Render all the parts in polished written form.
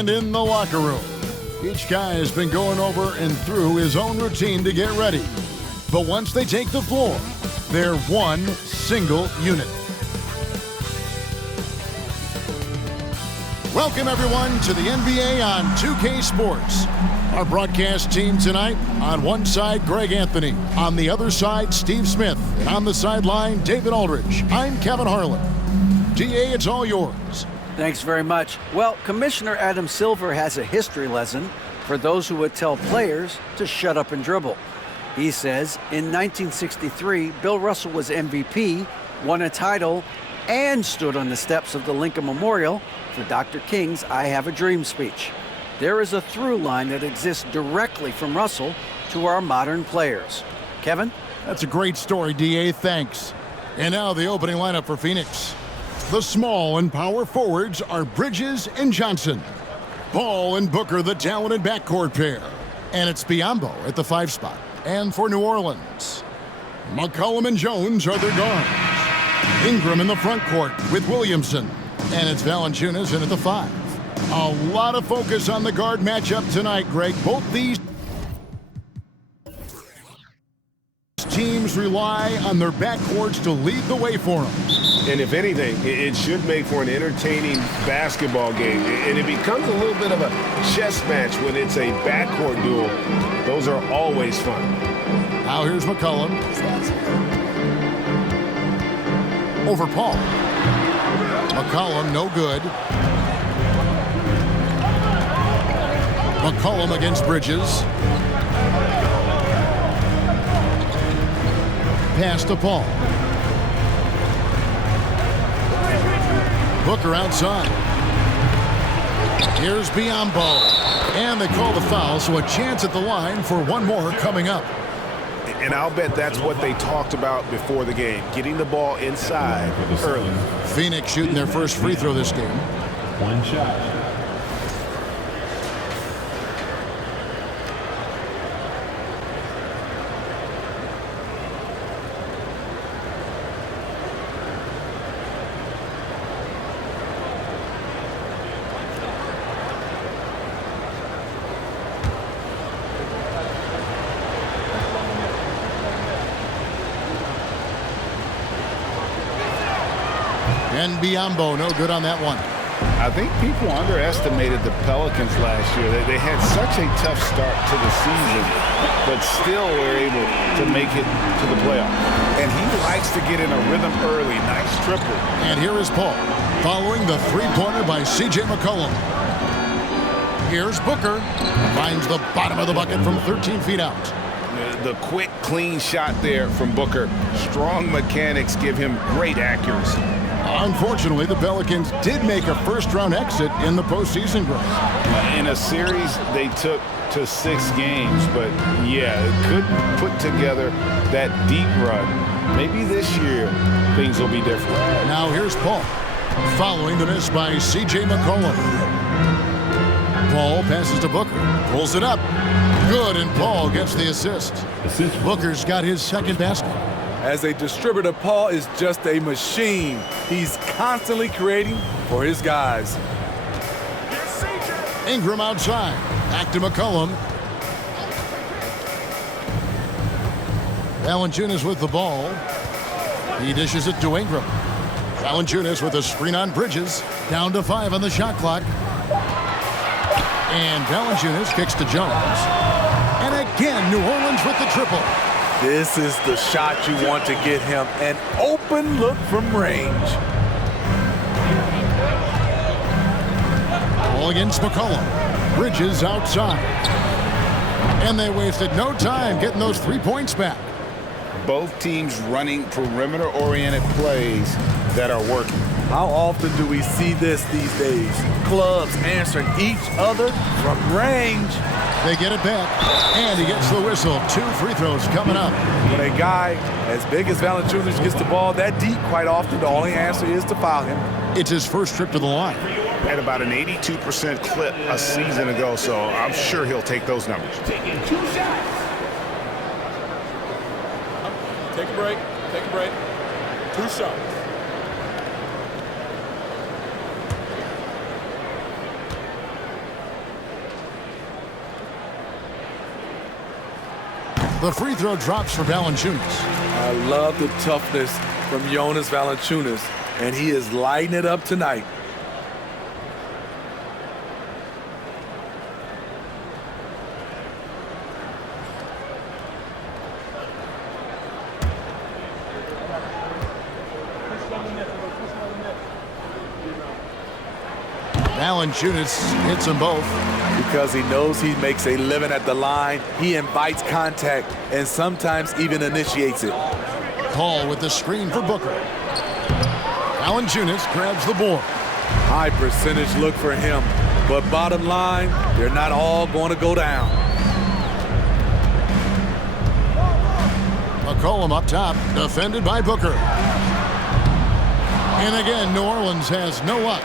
And in the locker room, each guy has been going over and through his own routine to get ready. But once they take the floor, they're one single unit. Welcome, everyone, to the NBA on 2K Sports. Our broadcast team tonight, on one side, Greg Anthony. On the other side, Steve Smith. And on the sideline, David Aldridge. I'm Kevin Harlan. DA, it's all yours. Thanks very much. Well, Commissioner Adam Silver has a history lesson for those who would tell players to shut up and dribble. He says in 1963, Bill Russell was MVP, won a title, and stood on the steps of the Lincoln Memorial for Dr. King's I Have a Dream speech. There is a through line that exists directly from Russell to our modern players. Kevin? That's a great story, DA. Thanks. And now the opening lineup for Phoenix. The small and power forwards are Bridges and Johnson. Ball and Booker, the talented backcourt pair. And it's Biyombo at the 5 spot. And for New Orleans, McCollum and Jones are their guards. Ingram in the front court with Williamson. And it's Valanciunas in at the 5. A lot of focus on the guard matchup tonight, Greg. Both these teams rely on their backcourts to lead the way for them. And if anything, it should make for an entertaining basketball game. And it becomes a little bit of a chess match when it's a backcourt duel. Those are always fun. Now here's McCollum. Over Paul. McCollum, no good. McCollum against Bridges. Pass to Paul. Booker outside. Here's Biyombo. And they call the foul, so a chance at the line for one more coming up. And I'll bet that's what they talked about before the game, getting the ball inside early. Phoenix shooting their first free throw this game. One shot. And Biyombo, no good on that one. I think people underestimated the Pelicans last year. They had such a tough start to the season, but still were able to make it to the playoffs. And he likes to get in a rhythm early. Nice triple. And here is Paul, following the three-pointer by C.J. McCollum. Here's Booker, finds the bottom of the bucket from 13 feet out. The quick, clean shot there from Booker. Strong mechanics give him great accuracy. Unfortunately, the Pelicans did make a first-round exit in the postseason, Greg. In a series they took to 6 games, but yeah, couldn't put together that deep run. Maybe this year things will be different. Now here's Paul, following the miss by C.J. McCollum. Paul passes to Booker, pulls it up. Good, and Paul gets the assist. Booker's got his second basket. As a distributor, Paul is just a machine. He's constantly creating for his guys. Ingram outside. Back to McCollum. Valanciunas with the ball. He dishes it to Ingram. Valanciunas with a screen on Bridges. Down to 5 on the shot clock. And Valanciunas kicks to Jones. And again, New Orleans with the triple. This is the shot you want to get him, an open look from range. Ball against McCollum. Bridges outside. And they wasted no time getting those 3 points back. Both teams running perimeter-oriented plays that are working. How often do we see this these days? Clubs answering each other from range. They get it back, and he gets the whistle. 2 free throws coming up. When a guy as big as Valanciunas gets the ball that deep, quite often the only answer is to foul him. It's his first trip to the line. Had about an 82% clip a season ago, so I'm sure he'll take those numbers. Taking 2 shots. Take a break. Take a break. 2 shots. The free throw drops for Valanciunas. I love the toughness from Jonas Valanciunas, and he is lighting it up tonight. Valanciunas hits them both. Because he knows he makes a living at the line, he invites contact and sometimes even initiates it. Paul with the screen for Booker. Valanciunas grabs the board. High percentage look for him, but bottom line, they're not all going to go down. McCollum up top, defended by Booker. And again, New Orleans has no luck.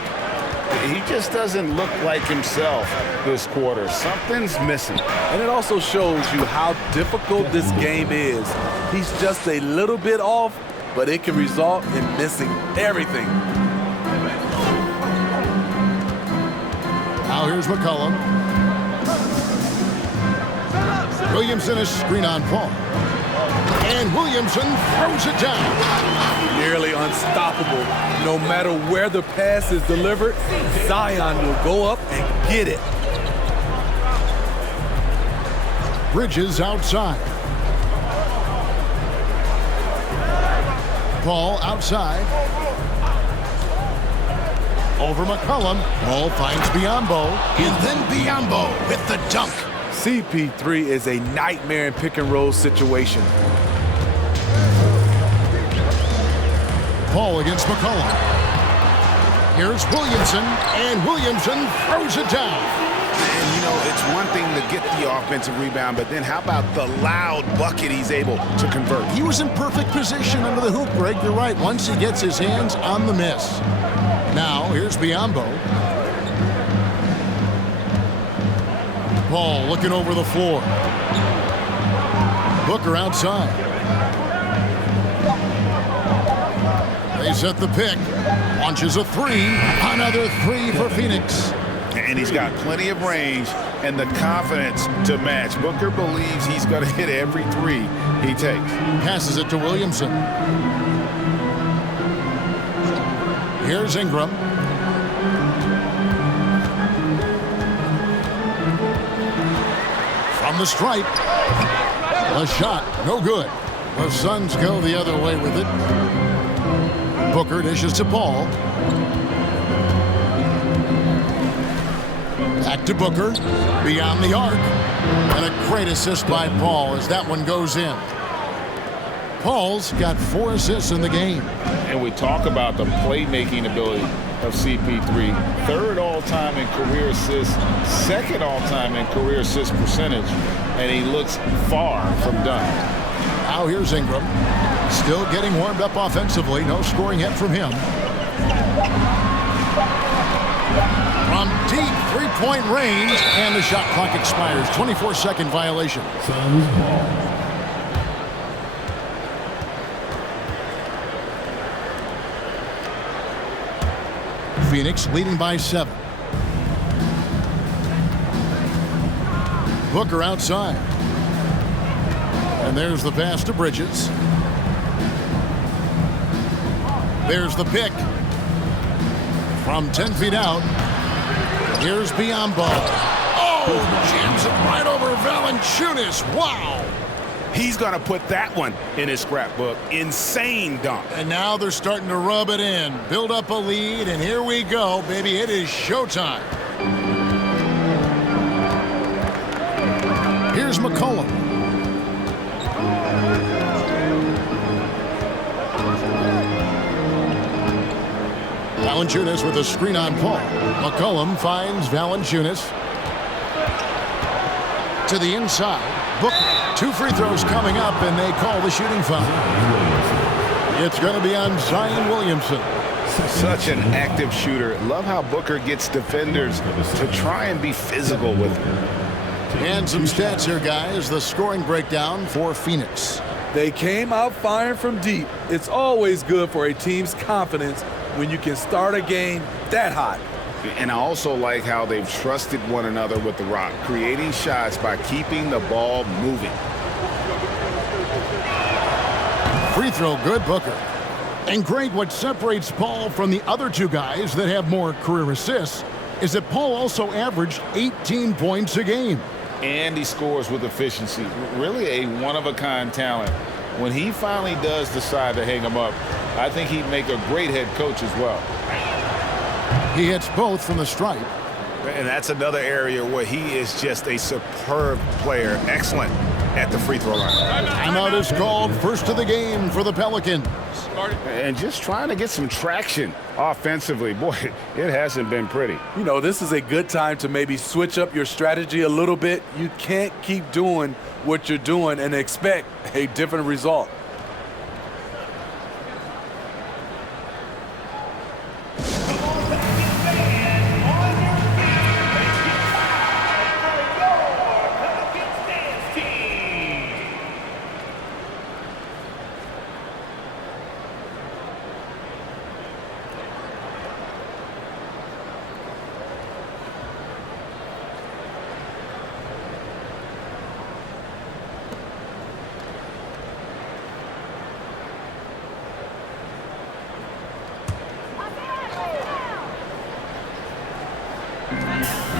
He just doesn't look like himself this quarter. Something's missing. And it also shows you how difficult this game is. He's just a little bit off, but it can result in missing everything. Now here's McCollum. Williamson is screen on Paul. And Williamson throws it down. Nearly unstoppable. No matter where the pass is delivered, Zion will go up and get it. Bridges outside. Paul outside. Over McCollum. Paul finds Biyombo. And then Biyombo with the dunk. CP3 is a nightmare in pick and roll situation. Paul against McCollum. Here's Williamson, and Williamson throws it down. And, you know, it's one thing to get the offensive rebound, but then how about the loud bucket he's able to convert? He was in perfect position under the hoop, Greg. You're right. Once he gets his hands on the miss. Now, here's Biyombo. Paul looking over the floor. Booker outside. They set the pick. Launches a three. Another three for Phoenix. And he's got plenty of range and the confidence to match. Booker believes he's going to hit every three he takes. Passes it to Williamson. Here's Ingram. From the stripe. A shot. No good. The Suns go the other way with it. Booker dishes to Paul. Back to Booker. Beyond the arc. And a great assist by Paul as that one goes in. Paul's got 4 assists in the game. And we talk about the playmaking ability of CP3. 3rd all-time in career assists, 2nd all-time in career assist percentage, and he looks far from done. Now here's Ingram. Still getting warmed up offensively. No scoring yet from him. From deep three-point range, and the shot clock expires. 24-second violation. Phoenix leading by 7. Booker outside. And there's the pass to Bridges. There's the pick. From 10 feet out, here's Biyombo. Oh, jams it right over Valanciunas. Wow. He's going to put that one in his scrapbook. Insane dunk. And now they're starting to rub it in. Build up a lead, and here we go, baby. It is showtime. Here's McCollum. Valanciunas with a screen on Paul. McCollum finds Valanciunas. To the inside. Booker. 2 free throws coming up, and they call the shooting foul. It's going to be on Zion Williamson. Such an active shooter. Love how Booker gets defenders to try and be physical with him. And some stats here, guys. The scoring breakdown for Phoenix. They came out firing from deep. It's always good for a team's confidence when you can start a game that hot. And I also like how they've trusted one another with the rock, creating shots by keeping the ball moving. Free throw good, Booker. And Greg, what separates Paul from the other two guys that have more career assists is that Paul also averaged 18 points a game. And he scores with efficiency. Really a one-of-a-kind talent. When he finally does decide to hang him up, I think he'd make a great head coach as well. He hits both from the stripe. And that's another area where he is just a superb player. Excellent at the free throw line. Timeout is called, first of the game for the Pelicans. And just trying to get some traction offensively. Boy, it hasn't been pretty. You know, this is a good time to maybe switch up your strategy a little bit. You can't keep doing what you're doing and expect a different result.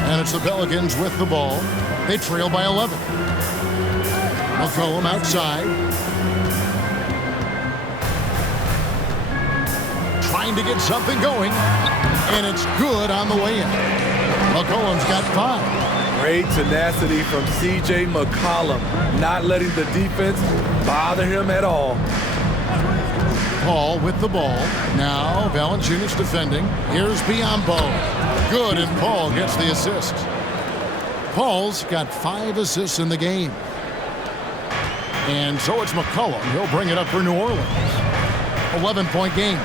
And it's the Pelicans with the ball. They trail by 11. McCollum outside. Trying to get something going. And it's good on the way in. McCollum's got 5. Great tenacity from C.J. McCollum, not letting the defense bother him at all. Paul with the ball. Now Valanciunas defending. Here's Biyombo. Good, and Paul gets the assist. Paul's got 5 assists in the game. And so it's McCollum. He'll bring it up for New Orleans. 11-point game.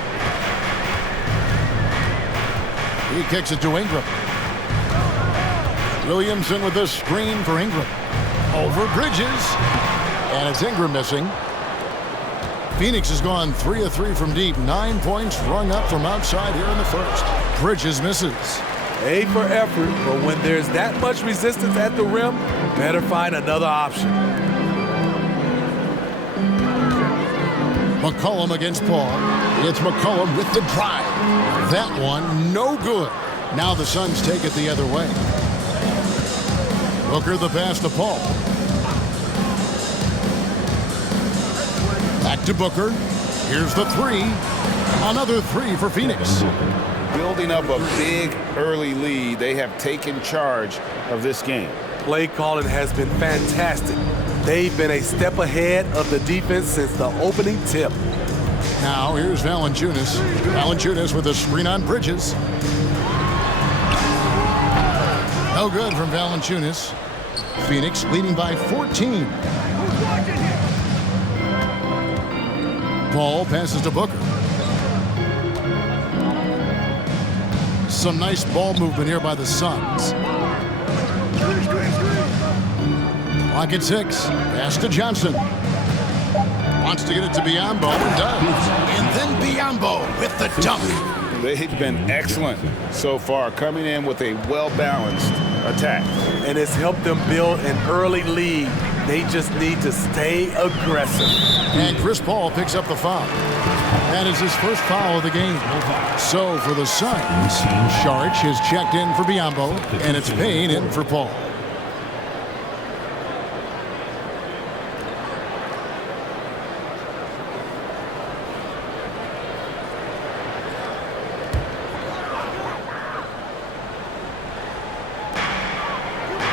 He kicks it to Ingram. Williamson with the screen for Ingram. Over Bridges. And it's Ingram missing. Phoenix has gone 3 of 3 from deep. 9 points rung up from outside here in the first. Bridges misses. A for effort, but when there's that much resistance at the rim, better find another option. McCollum against Paul. It's McCollum with the drive. That one, no good. Now the Suns take it the other way. Booker the pass to Paul. Back to Booker. Here's the 3. Another 3 for Phoenix. Building up a big early lead, they have taken charge of this game. Play calling has been fantastic. They've been a step ahead of the defense since the opening tip. Now here's Valanciunas. Valanciunas with a screen on Bridges. No good from Valanciunas. Phoenix leading by 14. Paul passes to Booker. Some nice ball movement here by the Suns. Clock at 6. Pass to Johnson. Wants to get it to Biyombo and does. And then Biyombo with the dunk. They've been excellent so far, coming in with a well-balanced attack. And it's helped them build an early lead. They just need to stay aggressive. And Chris Paul picks up the foul. That is his first foul of the game. So for the Suns, Saric has checked in for Biyombo, and it's Payne in for Paul.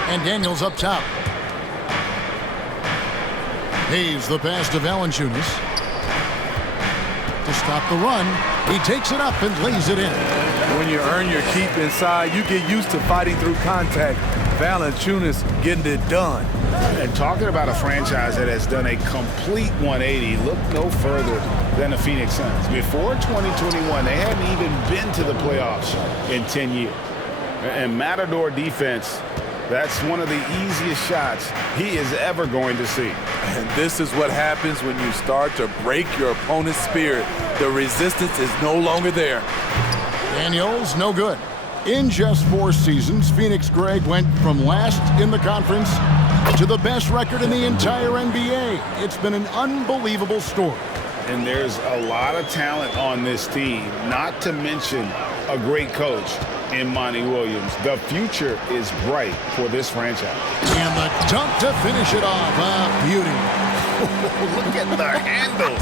And Daniels up top. Hayes the pass to Valanciunas. To stop the run, he takes it up and lays it in. When you earn your keep inside, you get used to fighting through contact. Valanciunas getting it done. And talking about a franchise that has done a complete 180, look no further than the Phoenix Suns. Before 2021, they hadn't even been to the playoffs in 10 years. And Matador defense, that's one of the easiest shots he is ever going to see. And this is what happens when you start to break your opponent's spirit. The resistance is no longer there. Daniels, no good. In just 4 seasons, Phoenix Greg went from last in the conference to the best record in the entire NBA. It's been an unbelievable story. and there's a lot of talent on this team, not to mention a great coach in Monty Williams. The future is bright for this franchise. And the dunk to finish it off. Ah, beauty. Look at the handles.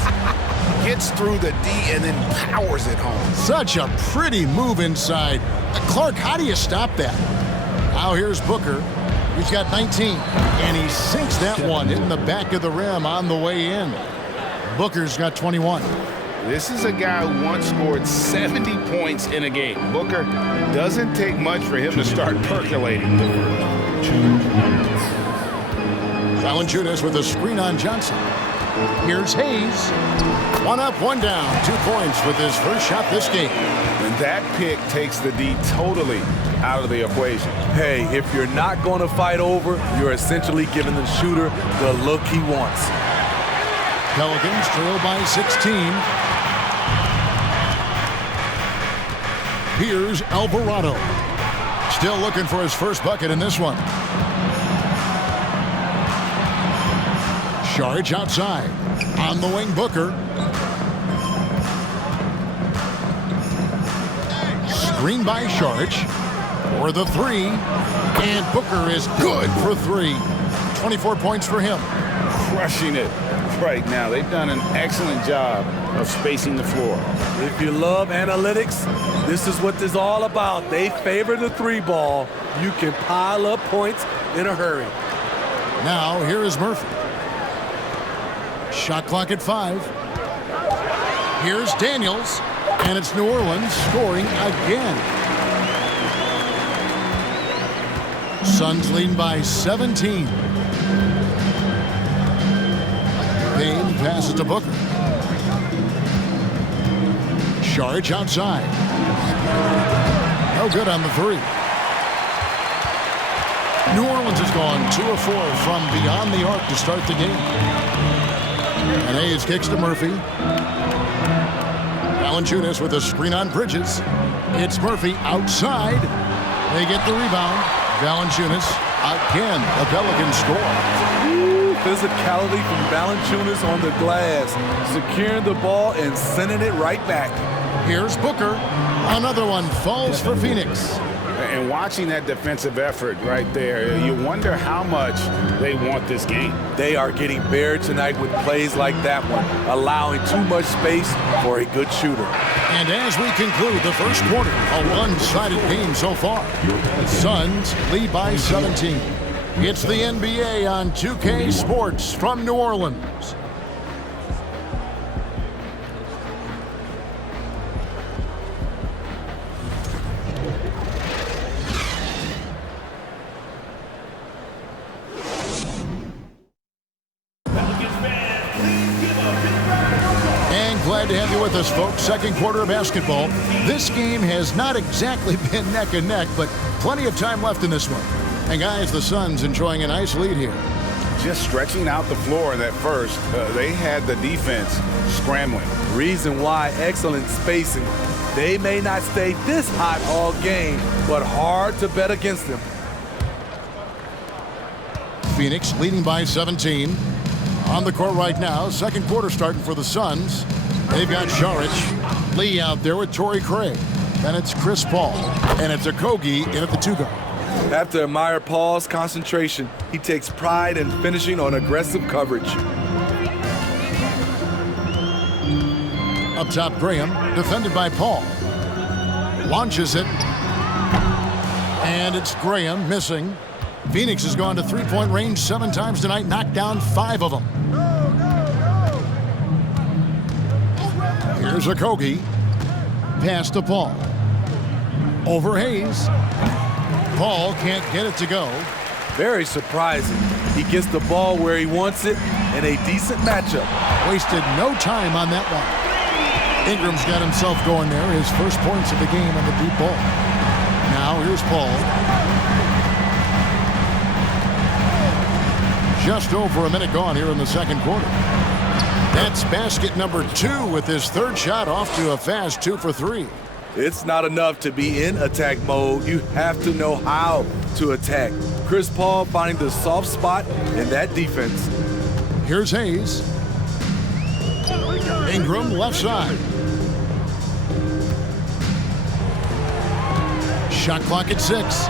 Gets through the D and then powers it home. Such a pretty move inside. Clark, how do you stop that? Now here's Booker. He's got 19, and he sinks that one in the back of the rim on the way in. Booker's got 21. This is a guy who once scored 70 points in a game. Booker doesn't take much for him to start percolating. Valanciunas with a screen on Johnson. Here's Hayes. One up, one down. 2 points with his first shot this game. And that pick takes the D totally out of the equation. Hey, if you're not going to fight over, you're essentially giving the shooter the look he wants. Pelicans trail by 16. Here's Alvarado. Still looking for his first bucket in this one. Saric outside. On the wing, Booker. Screen by Saric for the three. And Booker is good for three. 24 points for him. Crushing it right now. They've done an excellent job of spacing the floor. If you love analytics, this is what this is all about. They favor the three ball. You can pile up points in a hurry. Now, here is Murphy. Shot clock at 5. Here's Daniels, and it's New Orleans scoring again. Suns leading by 17. Payne passes to Booker. Saric outside. No good on the three. New Orleans has gone 2 of 4 from beyond the arc to start the game. And Hayes kicks to Murphy. Valanciunas with a screen on Bridges. It's Murphy outside. They get the rebound. Valanciunas again. The Pelicans score. Ooh, physicality from Valanciunas on the glass, securing the ball and sending it right back. Here's Booker. Another one falls for Phoenix. And watching that defensive effort right there, you wonder how much they want this game. They are getting buried tonight with plays like that one, allowing too much space for a good shooter. And as we conclude the first quarter, a one-sided game so far. The Suns lead by 17. It's the NBA on 2K Sports from New Orleans. Glad to have you with us, folks. Second quarter of basketball. This game has not exactly been neck and neck, but plenty of time left in this one. And guys, the Suns enjoying a nice lead here. Just stretching out the floor in that first. They had the defense scrambling. Reason why, excellent spacing. They may not stay this hot all game, but hard to bet against them. Phoenix leading by 17. On the court right now, second quarter starting for the Suns. They've got Saric, Lee out there with Torrey Craig. Then it's Chris Paul, and it's Okogie in at the 2-guard. I have to admire Paul's concentration. He takes pride in finishing on aggressive coverage. Up top, Graham, defended by Paul. Launches it, and it's Graham missing. Phoenix has gone to three-point range 7 times tonight, knocked down 5 of them. Here's Okogie. Pass to Paul. Over Hayes. Paul can't get it to go. Very surprising. He gets the ball where he wants it in a decent matchup. Wasted no time on that one. Ingram's got himself going there. His first points of the game on the deep ball. Now here's Paul. Just over a minute gone here in the second quarter. That's basket number 2 with his third shot off to a fast 2 for 3. It's not enough to be in attack mode. You have to know how to attack. Chris Paul finding the soft spot in that defense. Here's Hayes. Ingram left side. Shot clock at 6.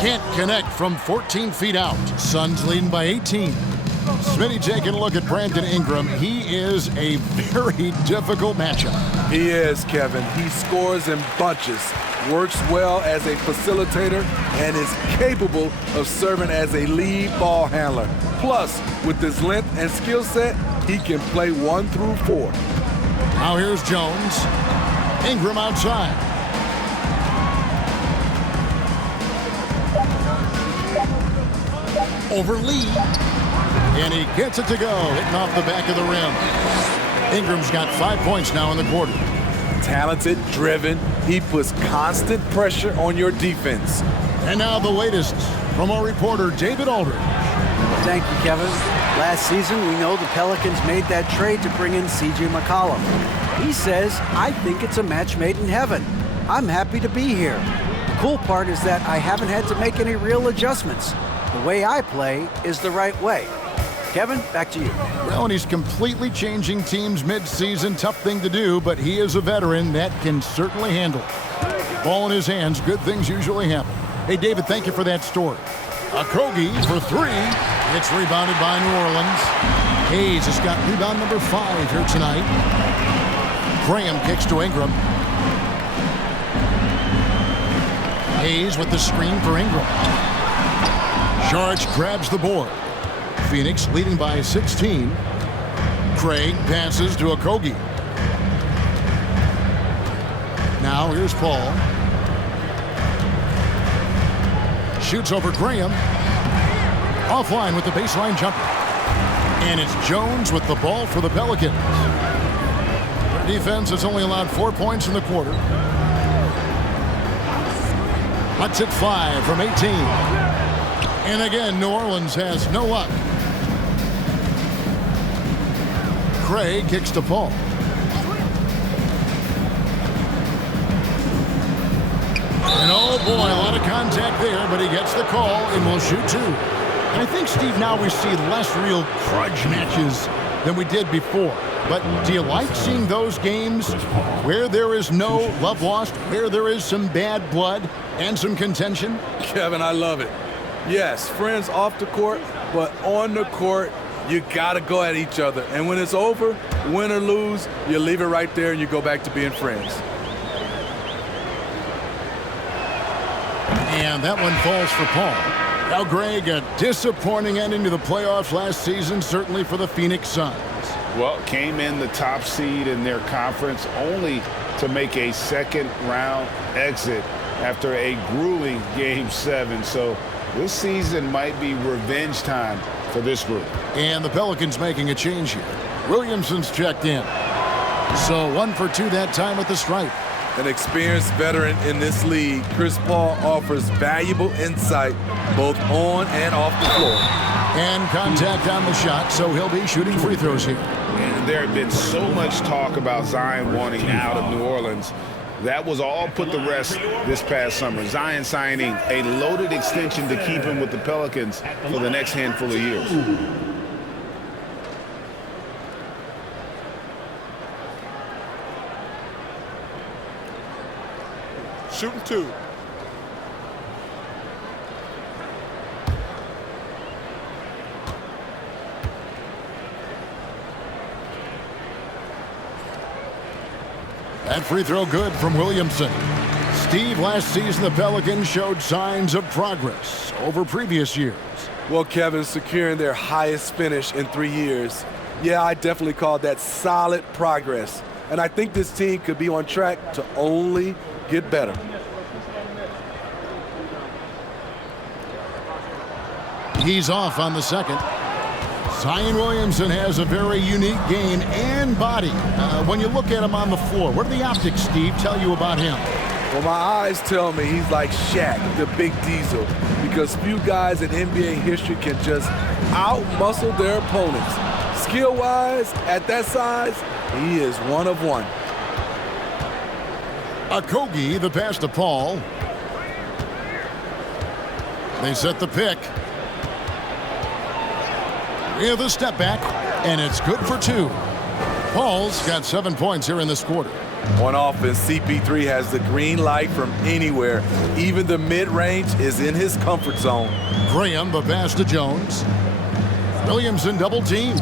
Can't connect from 14 feet out. Suns leading by 18. Smitty taking a look at Brandon Ingram. He is a very difficult matchup. He is, Kevin. He scores in bunches, works well as a facilitator, and is capable of serving as a lead ball handler. Plus, with his length and skill set, he can play 1 through 4. Now here's Jones. Ingram outside. Over Lee. And he gets it to go, hitting off the back of the rim. Ingram's got 5 points now in the quarter. Talented, driven, he puts constant pressure on your defense. And now the latest from our reporter, David Aldridge. Thank you, Kevin. Last season, we know the Pelicans made that trade to bring in C.J. McCollum. He says, I think it's a match made in heaven. I'm happy to be here. The cool part is that I haven't had to make any real adjustments. The way I play is the right way. Kevin, back to you. Well, and he's completely changing teams mid-season. Tough thing to do, but he is a veteran that can certainly handle it. Ball in his hands, good things usually happen. Hey, David, thank you for that story. Okogie for 3. It's rebounded by New Orleans. Hayes has got rebound number 5 here tonight. Graham kicks to Ingram. Hayes with the screen for Ingram. Sharge grabs the board. Phoenix leading by 16. Craig passes to Okogie. Now here's Paul. Shoots over Graham. Offline with the baseline jumper. And it's Jones with the ball for the Pelicans. Their defense has only allowed 4 points in the quarter. Let's hit 5 from 18. And again, New Orleans has no luck. Craig kicks to Paul. And oh boy, a lot of contact there, but he gets the call and will shoot 2. And I think, Steve, now we see less real grudge matches than we did before. But do you like seeing those games where there is no love lost, where there is some bad blood and some contention? Kevin, I love it. Yes, friends off the court, but on the court, you got to go at each other. And when it's over, win or lose, you leave it right there and you go back to being friends. And that one falls for Paul. Now, Greg, a disappointing ending to the playoffs last season, certainly for the Phoenix Suns. Well, came in the top seed in their conference only to make a second-round exit after a grueling Game 7. So this season might be revenge time for this group. And the Pelicans making a change here. Williamson's checked in. So 1 for 2 that time at the stripe. An experienced veteran in this league, Chris Paul offers valuable insight both on and off the floor. And contact on the shot, so he'll be shooting free throws here. And there had been so much talk about Zion wanting out of New Orleans. That was all put to rest this past summer. Zion signing a loaded extension to keep him with the Pelicans for the next handful of years. Shooting 2. That free throw good from Williamson. Steve, last season the Pelicans showed signs of progress over previous years. Well, Kevin, securing their highest finish in 3 years. Yeah, I definitely call that solid progress. And I think this team could be on track to only get better. He's off on the second. Zion Williamson has a very unique game and body. When you look at him on the floor, what do the optics, Steve, tell you about him? Well, my eyes tell me he's like Shaq, the big diesel, because few guys in NBA history can just out-muscle their opponents. Skill-wise, at that size, he is one of one. Okogie, the pass to Paul. They set the pick. Yeah, the step back, and it's good for 2. Paul's got 7 points here in this quarter. On offense, CP3 has the green light from anywhere. Even the mid-range is in his comfort zone. Graham, the pass to Jones. Williamson double team.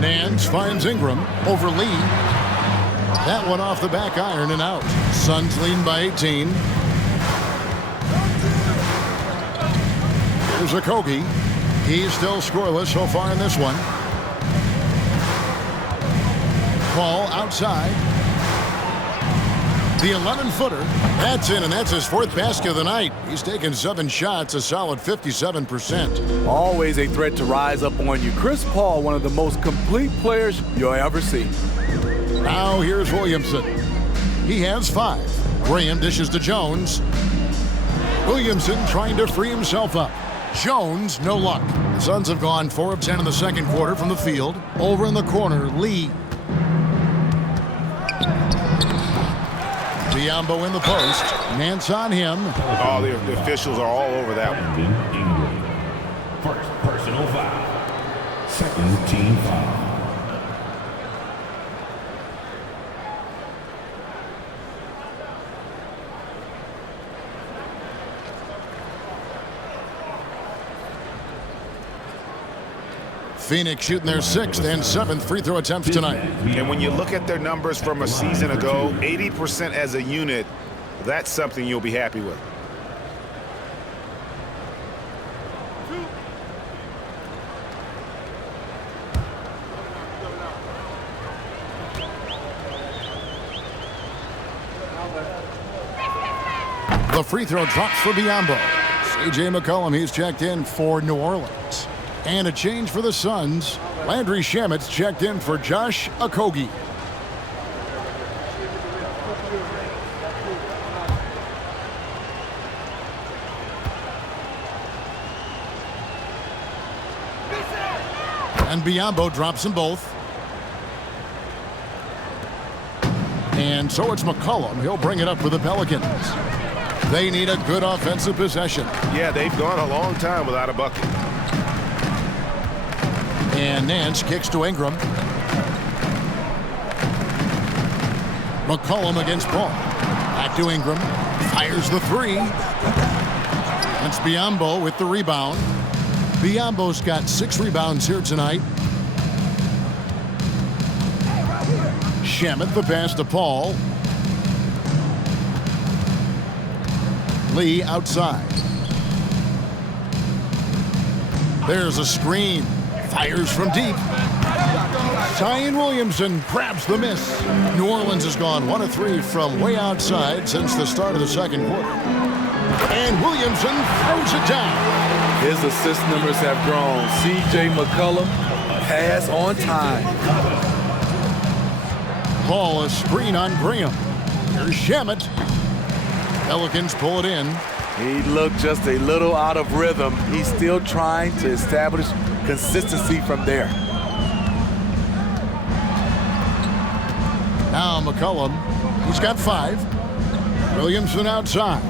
Nance finds Ingram over Lee. That one off the back iron and out. Suns lead by 18. Here's Okogie. He's still scoreless so far in this one. Paul outside. The 11-footer. That's in, and that's his 4th basket of the night. He's taken 7 shots, a solid 57%. Always a threat to rise up on you. Chris Paul, one of the most complete players you'll ever see. Now here's Williamson. He has 5. Graham dishes to Jones. Williamson trying to free himself up. Jones, no luck. The Suns have gone 4 of 10 in the second quarter from the field. Over in the corner, Lee. Biyombo in the post. Nance on him. Oh, the officials are all over that one. First personal foul. Second team foul. Phoenix shooting their 6th and 7th free throw attempts tonight. And when you look at their numbers from a season ago, 80% as a unit, that's something you'll be happy with. The free throw drops for Biyombo. C.J. McCollum, he's checked in for New Orleans. And a change for the Suns. Landry Shamet's checked in for Josh Okogie. And Biyombo drops them both. And so it's McCollum. He'll bring it up for the Pelicans. They need a good offensive possession. Yeah, they've gone a long time without a bucket. And Nance kicks to Ingram. McCollum against Paul. Back to Ingram. Fires the 3. That's Biyombo with the rebound. Biyombo's got 6 rebounds here tonight. Shamet the pass to Paul. Lee outside. There's a screen. Fires from deep. Zion Williamson grabs the miss. New Orleans has gone 1 of 3 from way outside since the start of the second quarter. And Williamson throws it down. His assist numbers have grown. C.J. McCollum, pass on time. Paul, a screen on Graham. Here's Shamet. Pelicans pull it in. He looked just a little out of rhythm. He's still trying to establish consistency from there. Now McCollum, he's got 5. Williamson outside.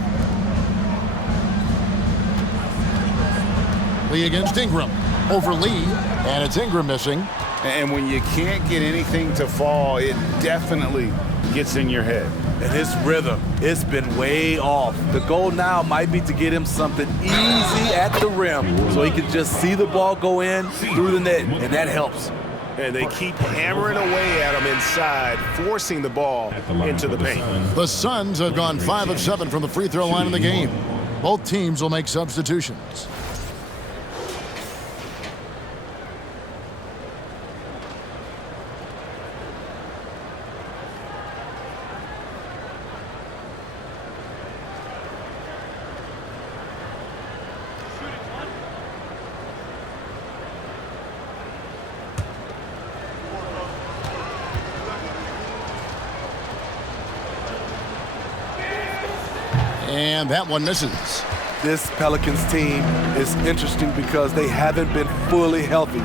Lee against Ingram. Over Lee, and it's Ingram missing. And when you can't get anything to fall, it definitely gets in your head. And his rhythm, it's been way off. The goal now might be to get him something easy at the rim so he can just see the ball go in through the net, and that helps. And they keep hammering away at him inside, forcing the ball into the paint. The Suns have gone 5 of 7 from the free throw line in the game. Both teams will make substitutions. And that one misses. This Pelicans team is interesting because they haven't been fully healthy.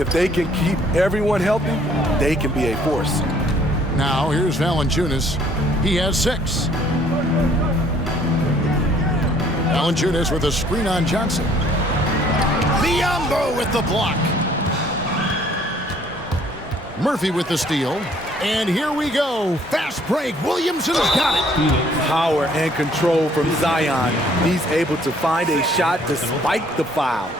If they can keep everyone healthy, they can be a force. Now here's Valanciunas. He has 6. Valanciunas with a screen on Johnson. Biyombo with the block. Murphy with the steal. And here we go. Fast break. Williamson's got it. Power and control from Zion. He's able to find a shot despite the foul.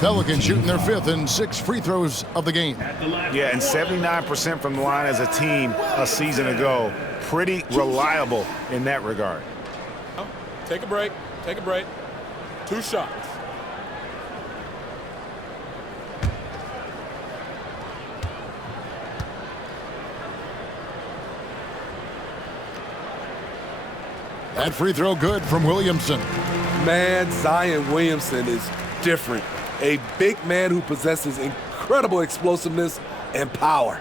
Pelicans shooting their 5th and 6 free throws of the game. Yeah, and 79% from the line as a team a season ago. Pretty reliable in that regard. Take a break. Take a break. 2 shots. That free throw good from Williamson. Man, Zion Williamson is different. A big man who possesses incredible explosiveness and power.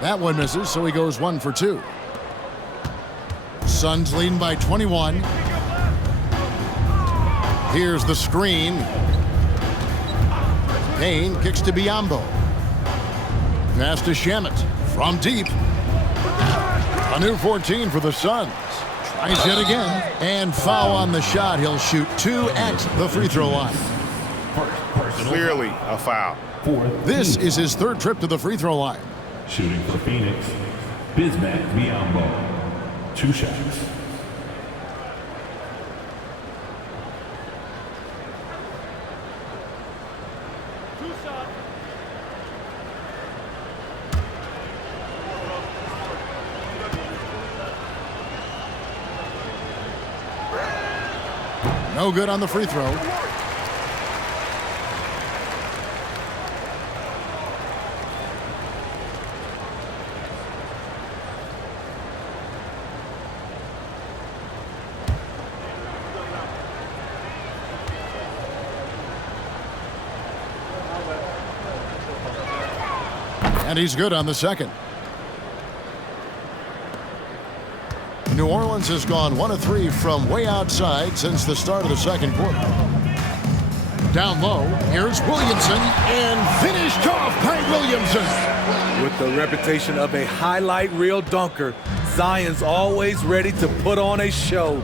That one misses, so he goes 1 for 2. Suns leading by 21. Here's the screen. Payne kicks to Biyombo. Pass to Shamet from deep. A new 14 for the Suns. Tries it again. And foul on the shot. He'll shoot 2 at the free throw line. Clearly a foul. This is his 3rd trip to the free throw line. Shooting for Phoenix, Bismack Biyombo. 2 shots. No good on the free throw. And he's good on the second. New Orleans has gone 1 of 3 from way outside since the start of the second quarter. Down low, here's Williamson, and finished off by Williamson. With the reputation of a highlight reel dunker, Zion's always ready to put on a show.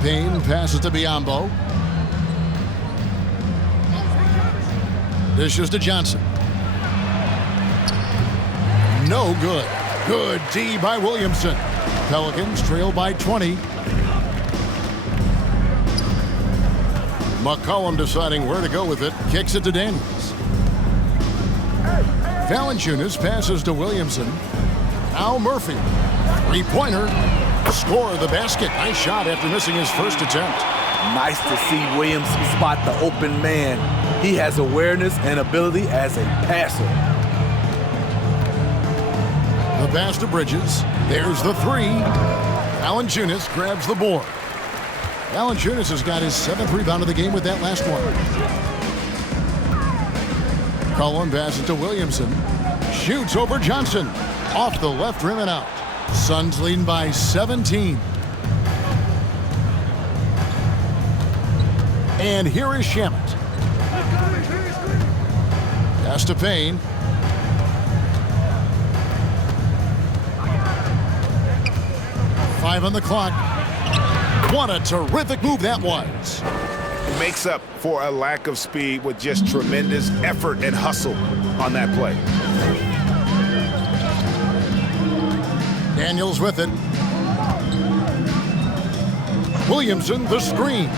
Payne passes to Biyombo. Dishes to Johnson. No good. Good D by Williamson. Pelicans trail by 20. McCollum deciding where to go with it. Kicks it to Daniels. Valanciunas passes to Williamson. Now Murphy. 3-pointer. Score the basket. Nice shot after missing his first attempt. Nice to see Williamson spot the open man. He has awareness and ability as a passer. The pass to Bridges. There's the 3. Valanciunas grabs the board. Valanciunas has got his 7th rebound of the game with that last one. Cullen passes to Williamson. Shoots over Johnson. Off the left rim and out. Suns leading by 17. And here is Shamet. Pass to Payne. Five on the clock. What a terrific move that was. Makes up for a lack of speed with just tremendous effort and hustle on that play. Daniels with it. Williamson, the screen.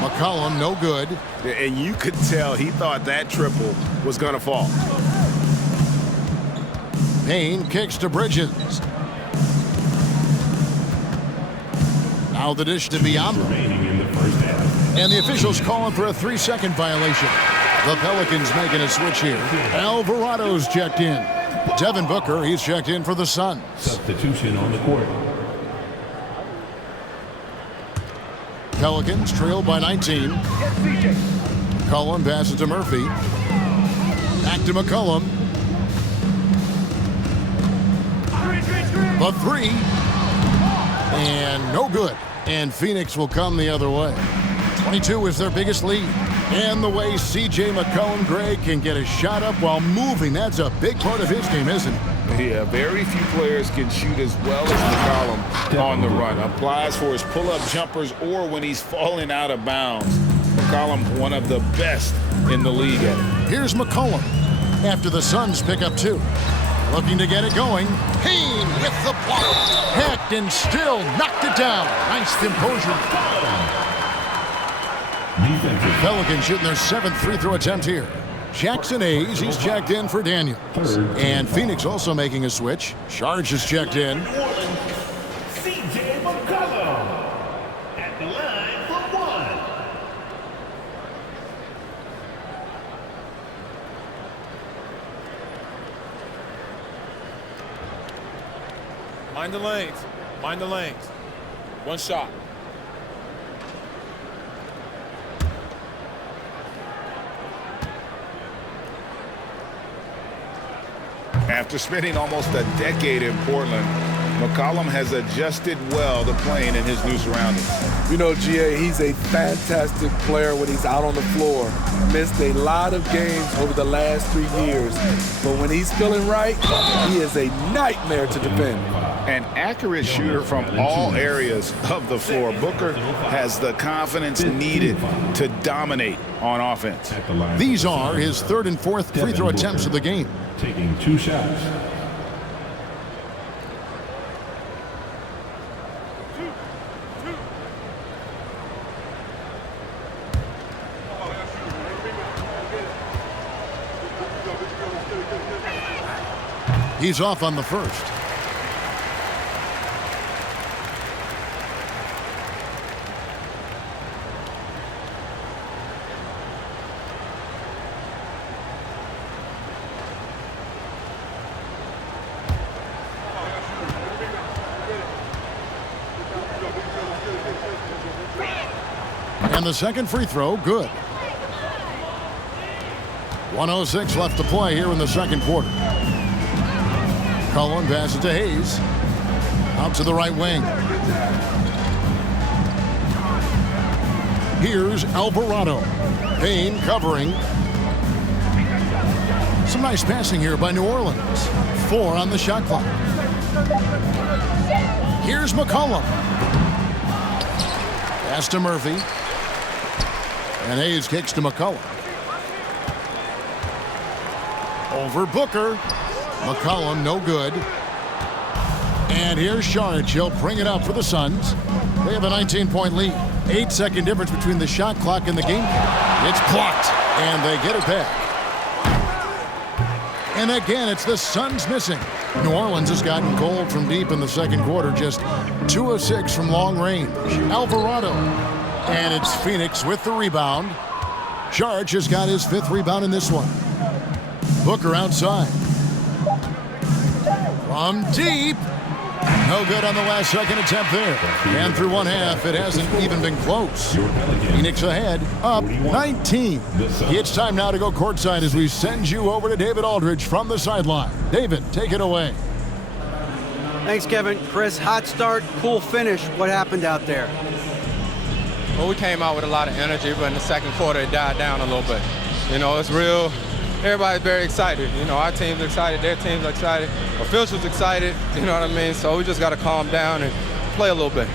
McCollum, no good. And you could tell he thought that triple was going to fall. Payne kicks to Bridges. Now the dish to Biyombo. And the officials calling for a 3-second violation. The Pelicans making a switch here. Alvarado's checked in. Devin Booker, he's checked in for the Suns. Substitution on the court. Pelicans trail by 19. Cullen passes to Murphy. Back to McCollum. The 3. And no good. And Phoenix will come the other way. 22 is their biggest lead. And the way C.J. McCollum, Greg, can get a shot up while moving, that's a big part of his game, isn't it? Yeah, very few players can shoot as well as McCollum on the run. Applies for his pull-up jumpers or when he's falling out of bounds. McCollum, one of the best in the league at it. Here's McCollum after the Suns pick up 2. Looking to get it going. Payne with the block. Hacked and still knocked it down. Nice composure. Pelicans shooting their 7th free throw attempt here. Jackson Hayes, he's checked in for Daniels. And Phoenix also making a switch. Sharge is checked in. C.J. McCollum at the line for 1. Mind the lanes. Mind the lanes. One shot. After spending almost a decade in Portland, McCollum has adjusted well to playing in his new surroundings. You know, GA, he's a fantastic player when he's out on the floor. Missed a lot of games over the last 3 years. But when he's feeling right, he is a nightmare to defend. An accurate shooter from all areas of the floor. Booker has the confidence needed to dominate on offense. These are his 3rd and 4th free throw attempts of the game. Taking 2 shots. He's off on the first. And the second free throw, good. 1:06 left to play here in the second quarter. Cullen passes to Hayes. Out to the right wing. Here's Alvarado. Payne covering. Some nice passing here by New Orleans. 4 on the shot clock. Here's McCollum. Pass to Murphy. And Hayes kicks to McCollum. Over Booker. McCollum, no good. And here's Sharge. He'll bring it up for the Suns. They have a 19-point lead. 8-second difference between the shot clock and the game clock. It's blocked, and they get it back. And again, it's the Suns missing. New Orleans has gotten cold from deep in the second quarter, just 2 of 6 from long range. Alvarado. And it's Phoenix with the rebound. Sharge has got his 5th rebound in this one. Booker outside. From deep. No good on the last second attempt there. And through one half, it hasn't even been close. Phoenix ahead, up 19. It's time now to go courtside as we send you over to David Aldridge from the sideline. David, take it away. Thanks, Kevin. Chris, hot start, cool finish. What happened out there? Well, we came out with a lot of energy, but in the second quarter, it died down a little bit. You know, it's real. Everybody's very excited. You know, our team's excited, their team's excited, officials excited, you know what I mean? So we just got to calm down and play a little bit.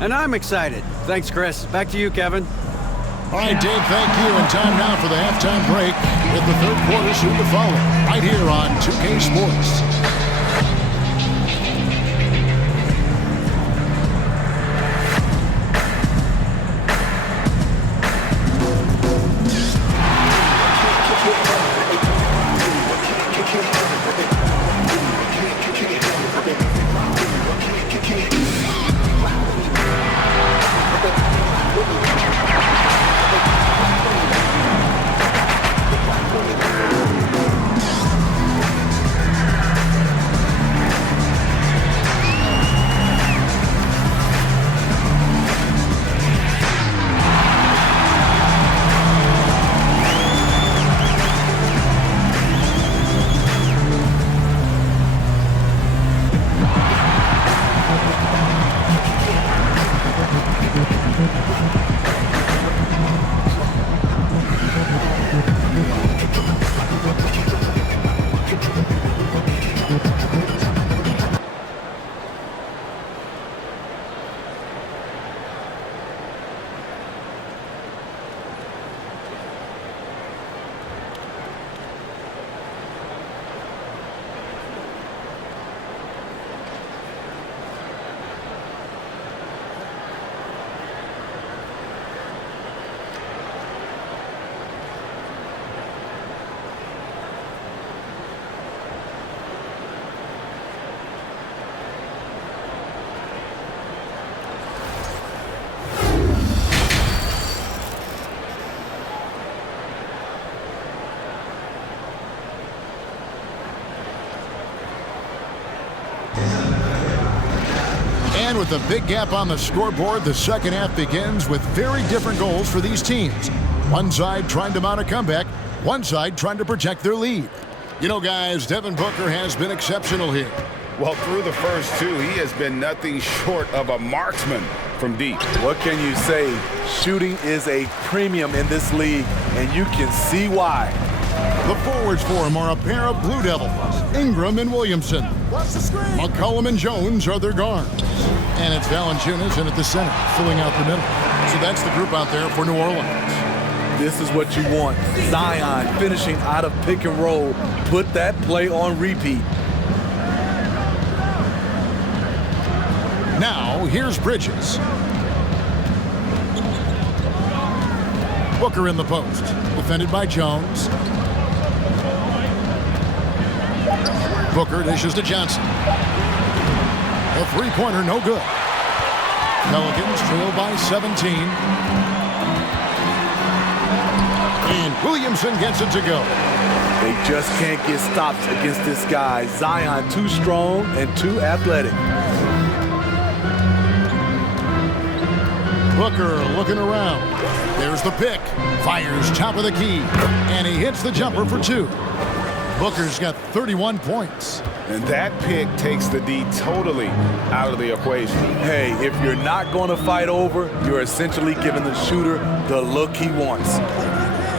And I'm excited. Thanks, Chris. Back to you, Kevin. All right, Dave, thank you. And time now for the halftime break with the third quarter soon to follow right here on 2K Sports. And with the big gap on the scoreboard, the second half begins with very different goals for these teams. One side trying to mount a comeback, one side trying to protect their lead. You know, guys, Devin Booker has been exceptional here. Well, through the first two, he has been nothing short of a marksman from deep. What can you say? Shooting is a premium in this league, and you can see why. The forwards for him are a pair of Blue Devils, Ingram and Williamson. McCollum and Jones are their guards. And it's Valanciunas in at the center, filling out the middle. So that's the group out there for New Orleans. This is what you want. Zion finishing out of pick and roll. Put that play on repeat. Now, here's Bridges. Booker in the post, defended by Jones. Booker dishes to Johnson. A three-pointer, no good. Pelicans trail by 17. And Williamson gets it to go. They just can't get stopped against this guy. Zion too strong and too athletic. Booker looking around. There's the pick. Fires top of the key. And he hits the jumper for two. Booker's got 31 points. And that pick takes the D totally out of the equation. Hey, if you're not going to fight over, you're essentially giving the shooter the look he wants.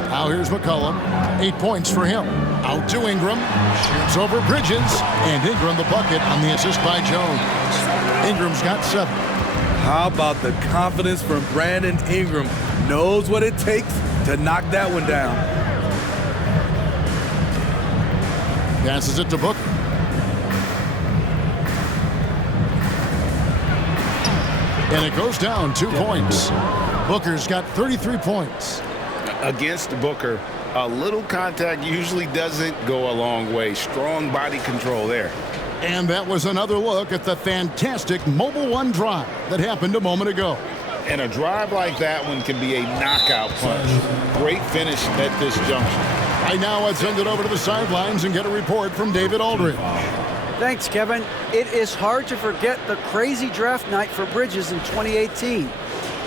Now here's McCollum. 8 points for him. Out to Ingram. Shoots over Bridges. And Ingram the bucket on the assist by Jones. Ingram's got 7. How about the confidence from Brandon Ingram? Knows what it takes to knock that one down. Passes it to Booker. And it goes down 2 points. Booker's got 33 points. Against Booker, a little contact usually doesn't go a long way. Strong body control there. And that was another look at the fantastic Mobile One drive that happened a moment ago. And a drive like that one can be a knockout punch. Great finish at this junction. Right now, let's send it over to the sidelines and get a report from David Aldridge. Thanks, Kevin. It is hard to forget the crazy draft night for Bridges in 2018.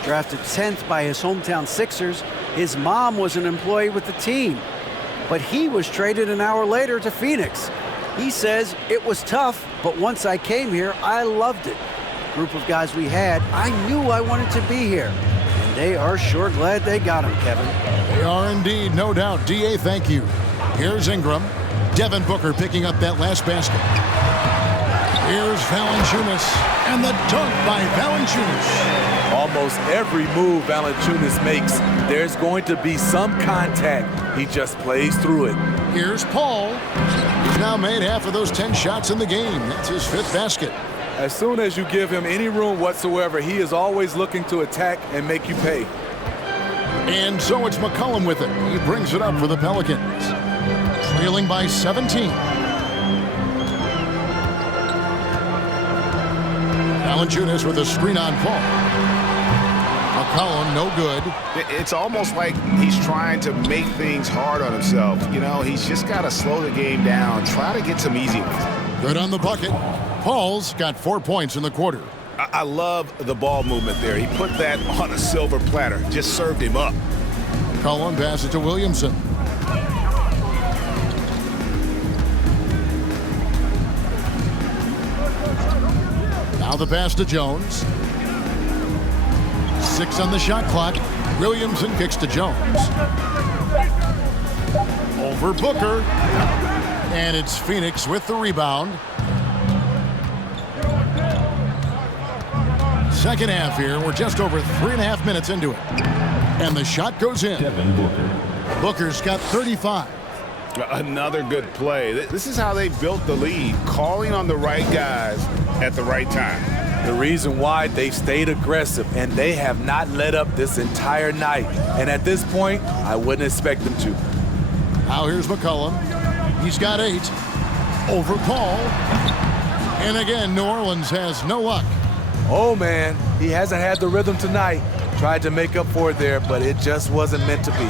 Drafted 10th by his hometown Sixers, his mom was an employee with the team. But he was traded an hour later to Phoenix. He says, it was tough, but once I came here, I loved it. Group of guys we had, I knew I wanted to be here. And they are sure glad they got him, Kevin. They are indeed, no doubt. D.A., thank you. Here's Ingram. Devin Booker picking up that last basket. Here's Valanciunas, and the dunk by Valanciunas. Almost every move Valanciunas makes, there's going to be some contact. He just plays through it. Here's Paul. He's now made half of those 10 shots in the game. That's his 5th basket. As soon as you give him any room whatsoever, he is always looking to attack and make you pay. And so it's McCollum with it. He brings it up for the Pelicans. Trailing by 17. Valanciunas with a screen on Paul. McCollum, no good. It's almost like he's trying to make things hard on himself. You know, he's just got to slow the game down, try to get some easy ones. Good on the bucket. Paul's got 4 points in the quarter. I love the ball movement there. He put that on a silver platter, just served him up. McCollum passes it to Williamson. Now the pass to Jones. 6 on the shot clock. Williamson kicks to Jones. Over Booker. And it's Phoenix with the rebound. Second half here. We're just over 3.5 minutes into it. And the shot goes in. Devin Booker. Booker's got 35. Another good play. This is how they built the lead, calling on the right guys at the right time. The reason why they've stayed aggressive, and they have not let up this entire night. And at this point, I wouldn't expect them to. Now here's McCollum. He's got 8. Over Paul. And again, New Orleans has no luck. Oh, man, he hasn't had the rhythm tonight. Tried to make up for it there, but it just wasn't meant to be.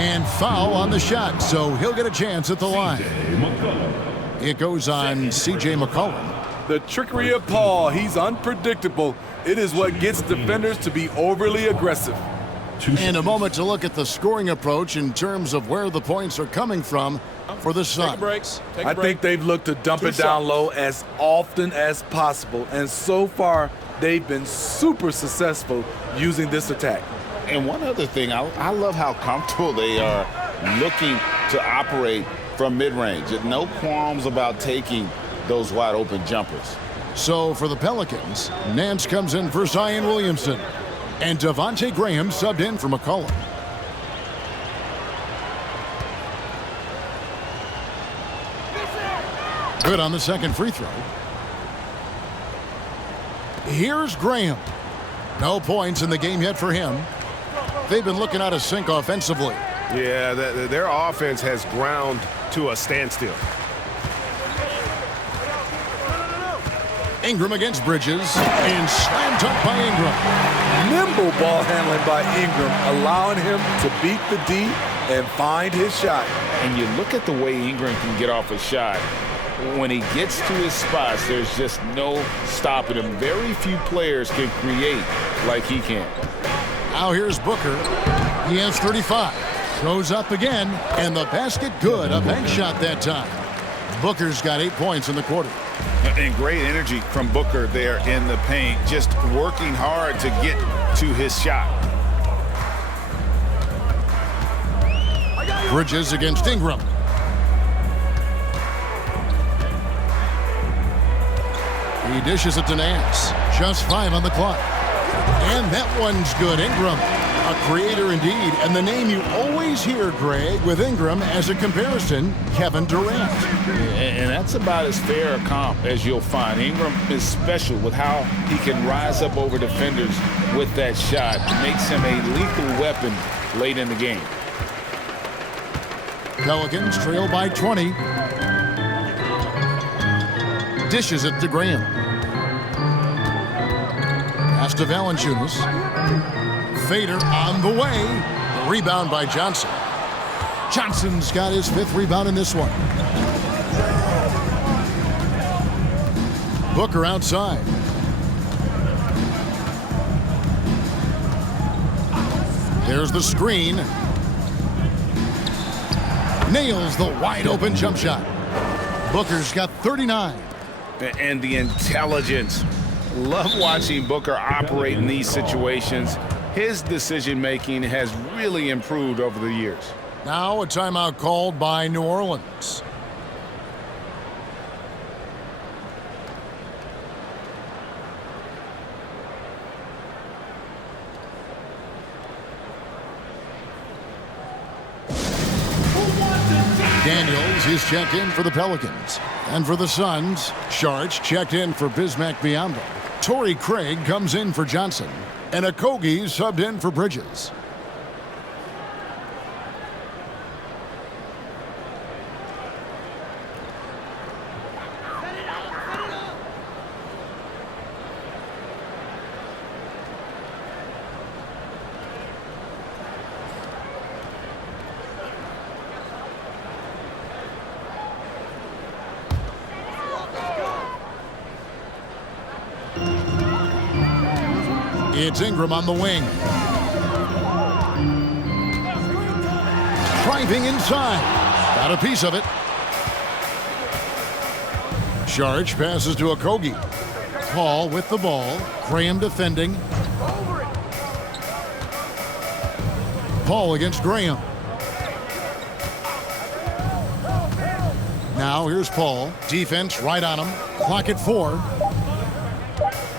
And foul on the shot, so he'll get a chance at the line. It goes on C.J. McCollum. The trickery of Paul, he's unpredictable. It is what gets defenders to be overly aggressive. And a moment to look at the scoring approach in terms of where the points are coming from for the Suns. I think they've looked to dump it down low as often as possible, and so far they've been super successful using this attack. And one other thing, I love how comfortable they are looking to operate from mid-range. No qualms about taking those wide open jumpers. So for the Pelicans, Nance comes in for Zion Williamson, and Devontae Graham subbed in for McCollum. Good on the second free throw. Here's Graham. No points in the game yet for him. They've been looking out of sync offensively. Yeah, their offense has ground to a standstill. Ingram against Bridges, and slam dunk by Ingram. Nimble ball handling by Ingram, allowing him to beat the D and find his shot. And you look at the way Ingram can get off a shot. When he gets to his spots, there's just no stopping him. Very few players can create like he can. Now here's Booker. He has 35. Goes up again, and the basket good. A bank shot that time. Booker's got 8 points in the quarter. And great energy from Booker there in the paint, just working hard to get to his shot. Bridges against Ingram. He dishes it to Nance. Just 5 on the clock. And that one's good. Ingram, a creator indeed. And the name you always hear, Greg, with Ingram as a comparison, Kevin Durant. And that's about as fair a comp as you'll find. Ingram is special with how he can rise up over defenders with that shot. It makes him a lethal weapon late in the game. Pelicans trail by 20. Dishes it to Graham. Pass to Valanciunas. Fader on the way. The rebound by Johnson. Johnson's got his 5th rebound in this one. Booker outside. There's the screen. Nails the wide open jump shot. Booker's got 39. And the intelligence. Love watching Booker operate in these situations. His decision-making has really improved over the years. Now a timeout called by New Orleans. Daniels is checked in for the Pelicans. And for the Suns, Sharch checked in for Bismack Biyombo. Torrey Craig comes in for Johnson. And Okogie subbed in for Bridges. It's Ingram on the wing. Driving inside. Got a piece of it. Sharch passes to Okogie. Paul with the ball. Graham defending. Paul against Graham. Now here's Paul. Defense right on him. Clock at 4.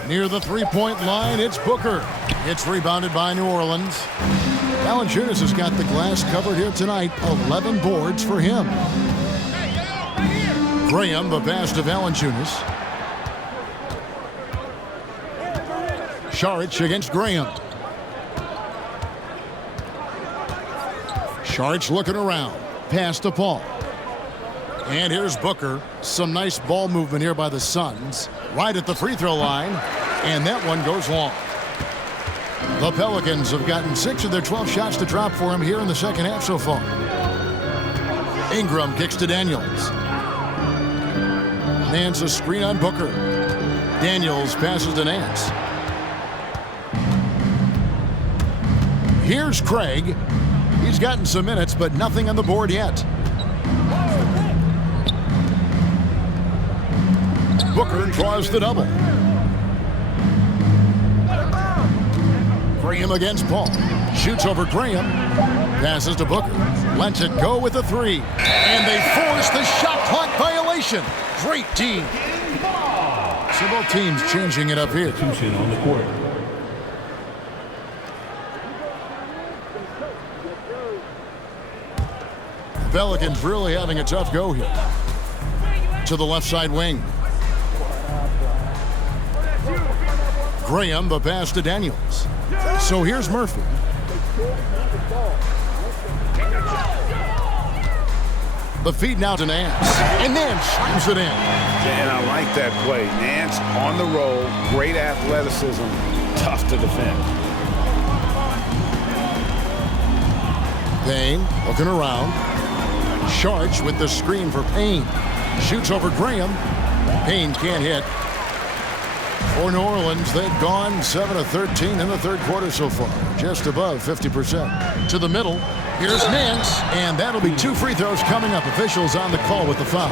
Near the three-point line, it's Booker. It's rebounded by New Orleans. Valanciunas has got the glass covered here tonight. 11 boards for him. Graham, the pass to Valanciunas. Sharch against Graham. Sharch looking around. Pass to Paul. And here's Booker. Some nice ball movement here by the Suns. Right at the free throw line. And that one goes long. The Pelicans have gotten 6 of their 12 shots to drop for him here in the second half so far. Ingram kicks to Daniels. Nance a screen on Booker. Daniels passes to Nance. Here's Craig. He's gotten some minutes, but nothing on the board yet. Booker draws the double. Graham against Paul. Shoots over Graham. Passes to Booker. Lets it go with a three. And they force the shot clock violation. Great team. So both teams changing it up here. Substitution on the court. Pelicans really having a tough go here. To the left side wing. Graham, the pass to Daniels. So here's Murphy. The feed now to Nance. And Nance slams it in. And I like that play. Nance on the roll. Great athleticism. Tough to defend. Payne looking around. Sharch with the screen for Payne. Shoots over Graham. Payne can't hit. For New Orleans, they've gone 7 of 13 in the third quarter so far. Just above 50%. To the middle. Here's Nance. And that'll be 2 free throws coming up. Officials on the call with the foul.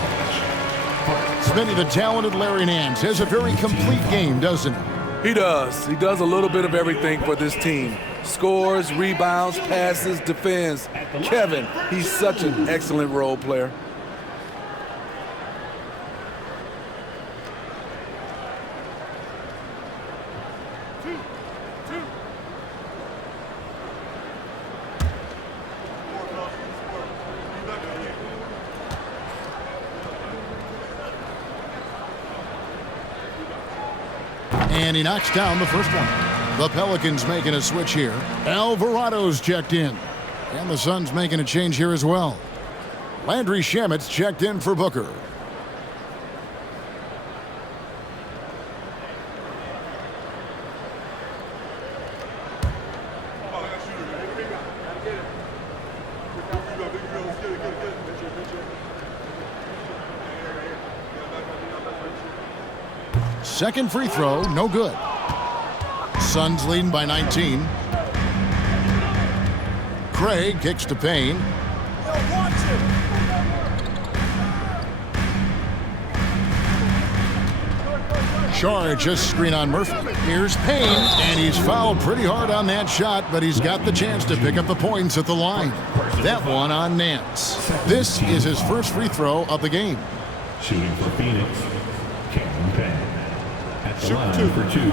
Smitty, the talented Larry Nance, has a very complete game, doesn't he? He does. He does a little bit of everything for this team. Scores, rebounds, passes, defends. Kevin, he's such an excellent role player. And he knocks down the first one. The Pelicans making a switch here. Alvarado's checked in. And the Suns making a change here as well. Landry Shamet's checked in for Booker. Second free throw, no good. Suns leading by 19. Craig kicks to Payne. Sharch just screen on Murphy. Here's Payne, and he's fouled pretty hard on that shot, but he's got the chance to pick up the points at the line. That one on Nance. This is his first free throw of the game. Shooting for Phoenix, Cameron Payne. At the line for 2.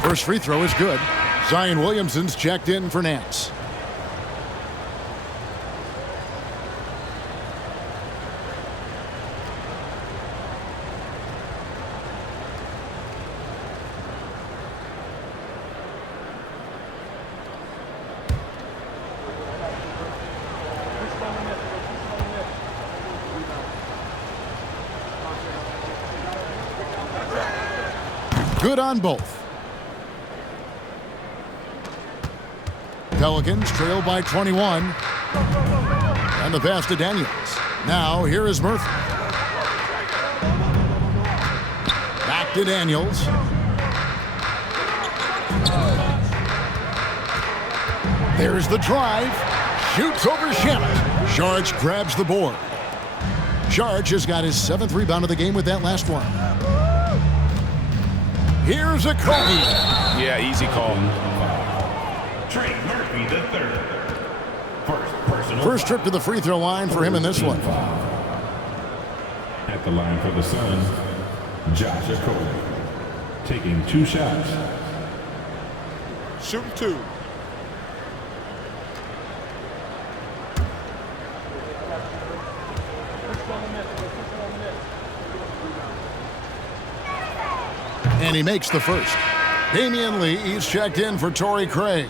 First free throw is good. Zion Williamson's checked in for Nance. Good on both. Pelicans trail by 21. And the pass to Daniels. Now here is Murphy. Back to Daniels. There's the drive. Shoots over Shamet. Sharch grabs the board. Sharch has got his 7th rebound of the game with that last one. Here's a Kobe. Yeah, easy call. Trey Murphy, the third. First trip to the free throw line for him in this one. At the line for the Suns, Josh Okogie. Taking 2 shots. Shooting 2. And he makes the first. Damian Lee is checked in for Torrey Craig.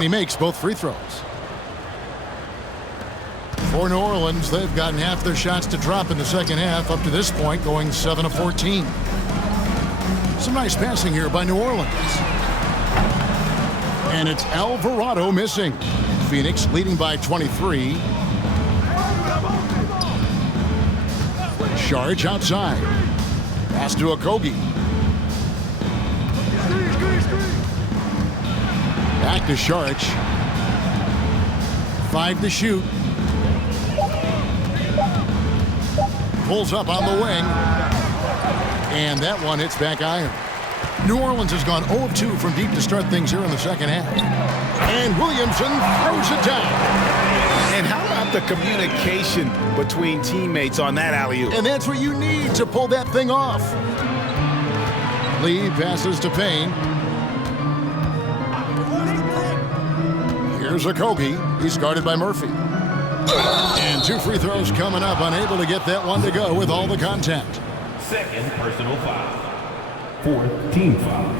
And he makes both free throws. For New Orleans, they've gotten half their shots to drop in the second half, up to this point going 7 of 14. Some nice passing here by New Orleans. And it's Alvarado missing. Phoenix leading by 23. Sharge outside. Pass to Okogie. Back to Sharge. 5 to shoot. Pulls up on the wing. And that one hits back iron. New Orleans has gone 0 of 2 from deep to start things here in the second half. And Williamson throws it down. And how about the communication between teammates on that alley-oop? And that's what you need to pull that thing off. Lee passes to Payne. Here's Okogie. He's guarded by Murphy. And 2 free throws coming up, unable to get that one to go with all the contact. Second personal foul. Fourth team foul.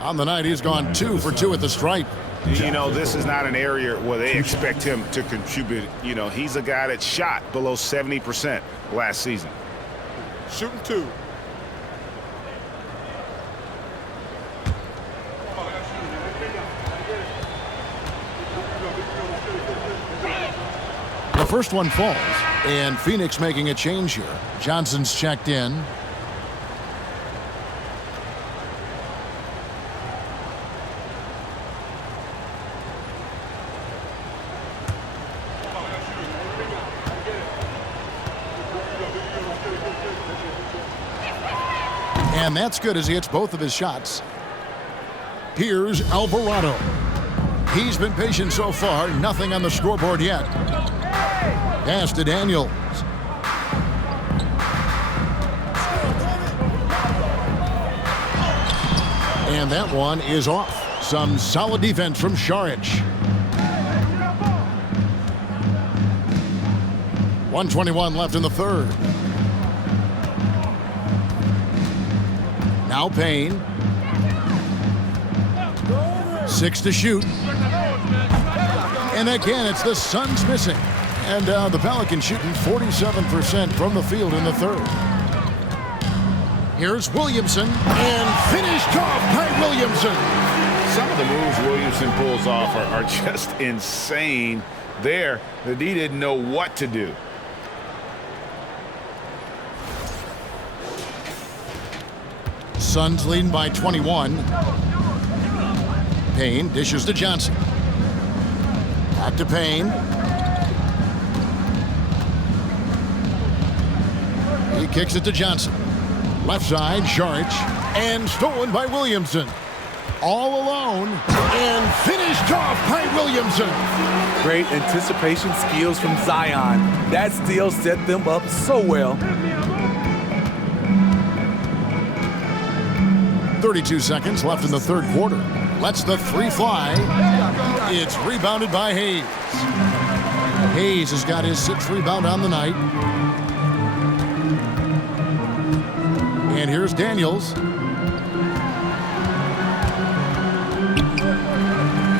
On the night, he's gone 2 for 2 at the stripe. You know, this is not an area where they expect him to contribute. You know, he's a guy that shot below 70% last season. Shooting 2. The first one falls, and Phoenix making a change here. Johnson's checked in. And that's good as he hits both of his shots. Here's Alvarado. He's been patient so far, nothing on the scoreboard yet. Pass to Daniels. And that one is off. Some solid defense from Saric. 1:21 left in the third. Now Payne. 6 to shoot. And again, it's the Suns missing. And the Pelicans shooting 47% from the field in the third. Here's Williamson, and finished off by Williamson. Some of the moves Williamson pulls off are just insane there that he didn't know what to do. Suns leading by 21. Payne dishes to Johnson. Back to Payne. He kicks it to Johnson. Left side, Saric, and stolen by Williamson. All alone, and finished off by Williamson. Great anticipation skills from Zion. That steal set them up so well. 32 seconds left in the third quarter. Lets the 3 fly. It's rebounded by Hayes. Hayes has got his 6th rebound on the night. And here's Daniels.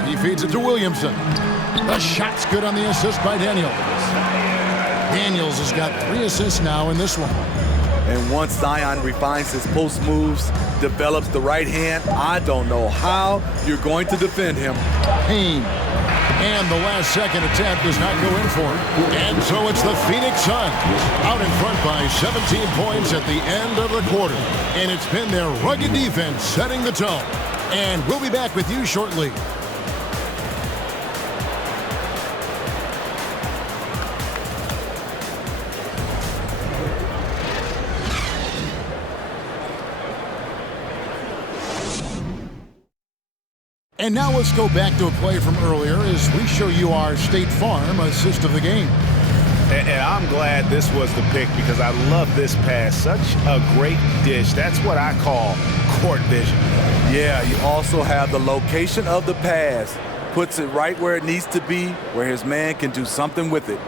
He feeds it to Williamson. The shot's good on the assist by Daniels. Daniels has got 3 assists now in this one. And once Zion refines his post moves, develops the right hand, I don't know how you're going to defend him. Payne. And the last second attempt does not go in for him. And so it's the Phoenix Suns out in front by 17 points at the end of the quarter. And it's been their rugged defense setting the tone. And we'll be back with you shortly. And now let's go back to a play from earlier as we show you our State Farm assist of the game. And I'm glad this was the pick because I love this pass. Such a great dish. That's what I call court vision. Yeah, you also have the location of the pass. Puts it right where it needs to be, where his man can do something with it.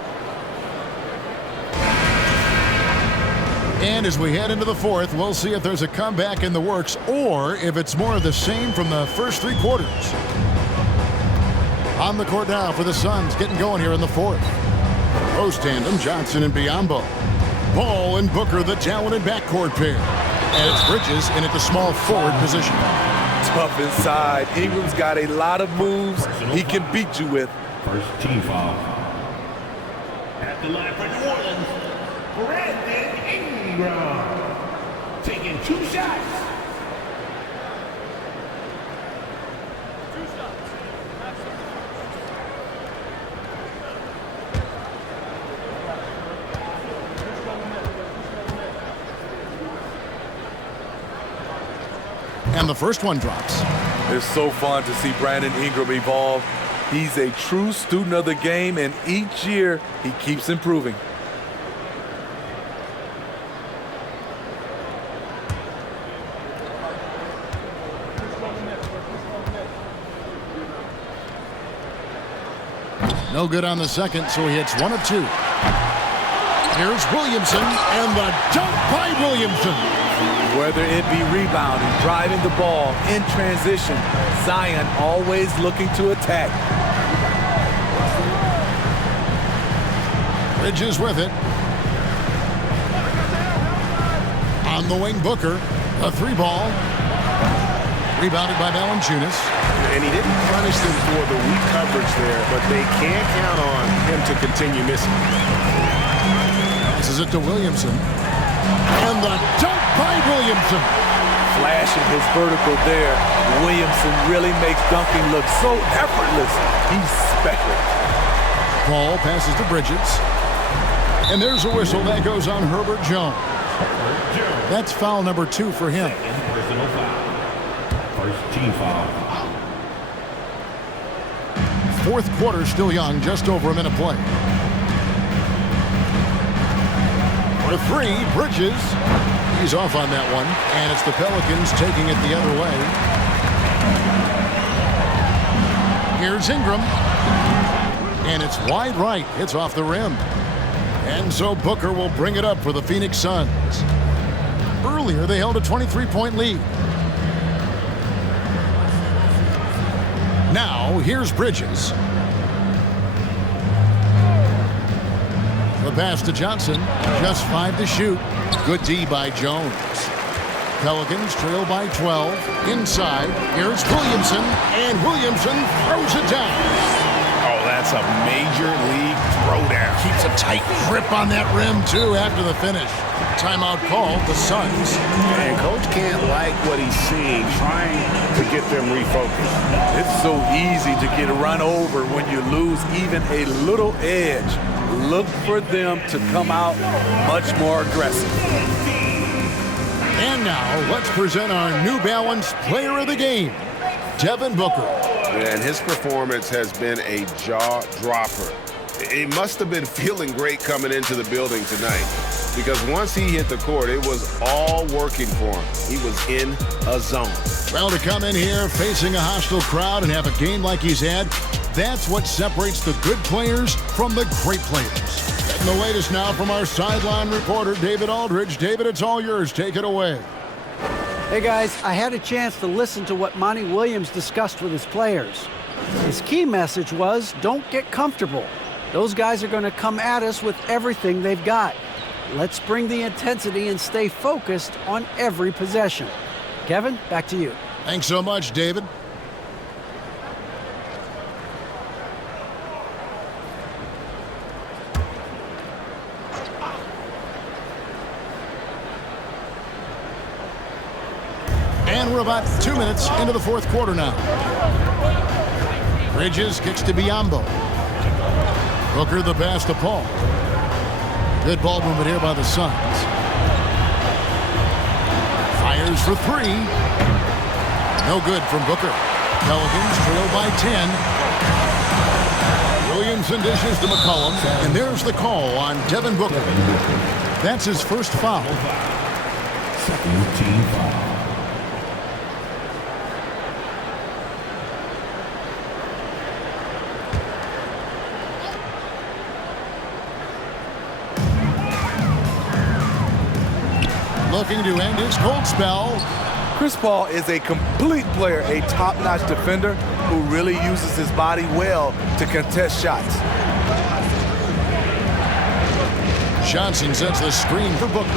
And as we head into the fourth, we'll see if there's a comeback in the works or if it's more of the same from the first three quarters. On the court now for the Suns, getting going here in the fourth. Post tandem, Johnson and Biyombo. Ball and Booker, the talented backcourt pair. And it's Bridges in at the small forward position. Tough inside. Ingram's got a lot of moves he can beat you with. First team foul. At the line for New Orleans, Brandon Ingram. Taking 2 shots. And the first one drops. It's so fun to see Brandon Ingram evolve. He's a true student of the game, and each year he keeps improving. No good on the second, so he hits 1 of 2. Here's Williamson, and the dunk by Williamson. Whether it be rebounding, driving the ball, in transition, Zion always looking to attack. Bridges with it. On the wing, Booker. A 3-ball. Rebounded by Valanciunas. And he didn't punish them for the weak coverage there, but they can't count on him to continue missing. Passes it to Williamson. And the dunk by Williamson. Flashing his vertical there. Williamson really makes dunking look so effortless. He's special. Ball passes to Bridges. And there's a whistle that goes on Herbert Jones. That's foul number 2 for him. Personal foul. First team foul. Fourth quarter still young, just over a minute play. For 3, Bridges. He's off on that one, and it's the Pelicans taking it the other way. Here's Ingram. And it's wide right. It's off the rim. And so Booker will bring it up for the Phoenix Suns. Earlier, they held a 23-point lead. Now, here's Bridges. The pass to Johnson. Just 5 to shoot. Good D by Jones. Pelicans trail by 12. Inside, here's Williamson. And Williamson throws it down. Oh, that's a major league throwdown. Keeps a tight grip on that rim, too, after the finish. Timeout called, the Suns. And Coach can't like what he's seeing, trying to get them refocused. It's so easy to get run over when you lose even a little edge. Look for them to come out much more aggressive. And now, let's present our New Balance Player of the Game, Devin Booker. And his performance has been a jaw-dropper. He must have been feeling great coming into the building tonight, because once he hit the court, it was all working for him. He was in a zone. Well, to come in here facing a hostile crowd and have a game like he's had, that's what separates the good players from the great players. Getting the latest now from our sideline reporter, David Aldridge. David, it's all yours. Take it away. Hey guys, I had a chance to listen to what Monty Williams discussed with his players. His key message was, don't get comfortable. Those guys are going to come at us with everything they've got. Let's bring the intensity and stay focused on every possession. Kevin, back to you. Thanks so much, David. And we're about 2 minutes into the fourth quarter now. Bridges kicks to Biyombo. Booker the pass to Paul. Good ball movement here by the Suns. Fires for 3. No good from Booker. Pelicans trail by 10. Williamson dishes to McCollum. And there's the call on Devin Booker. That's his first foul. Second team foul. looking to end his cold spell. Chris Paul is a complete player, a top-notch defender who really uses his body well to contest shots. Johnson sets the screen for Booker.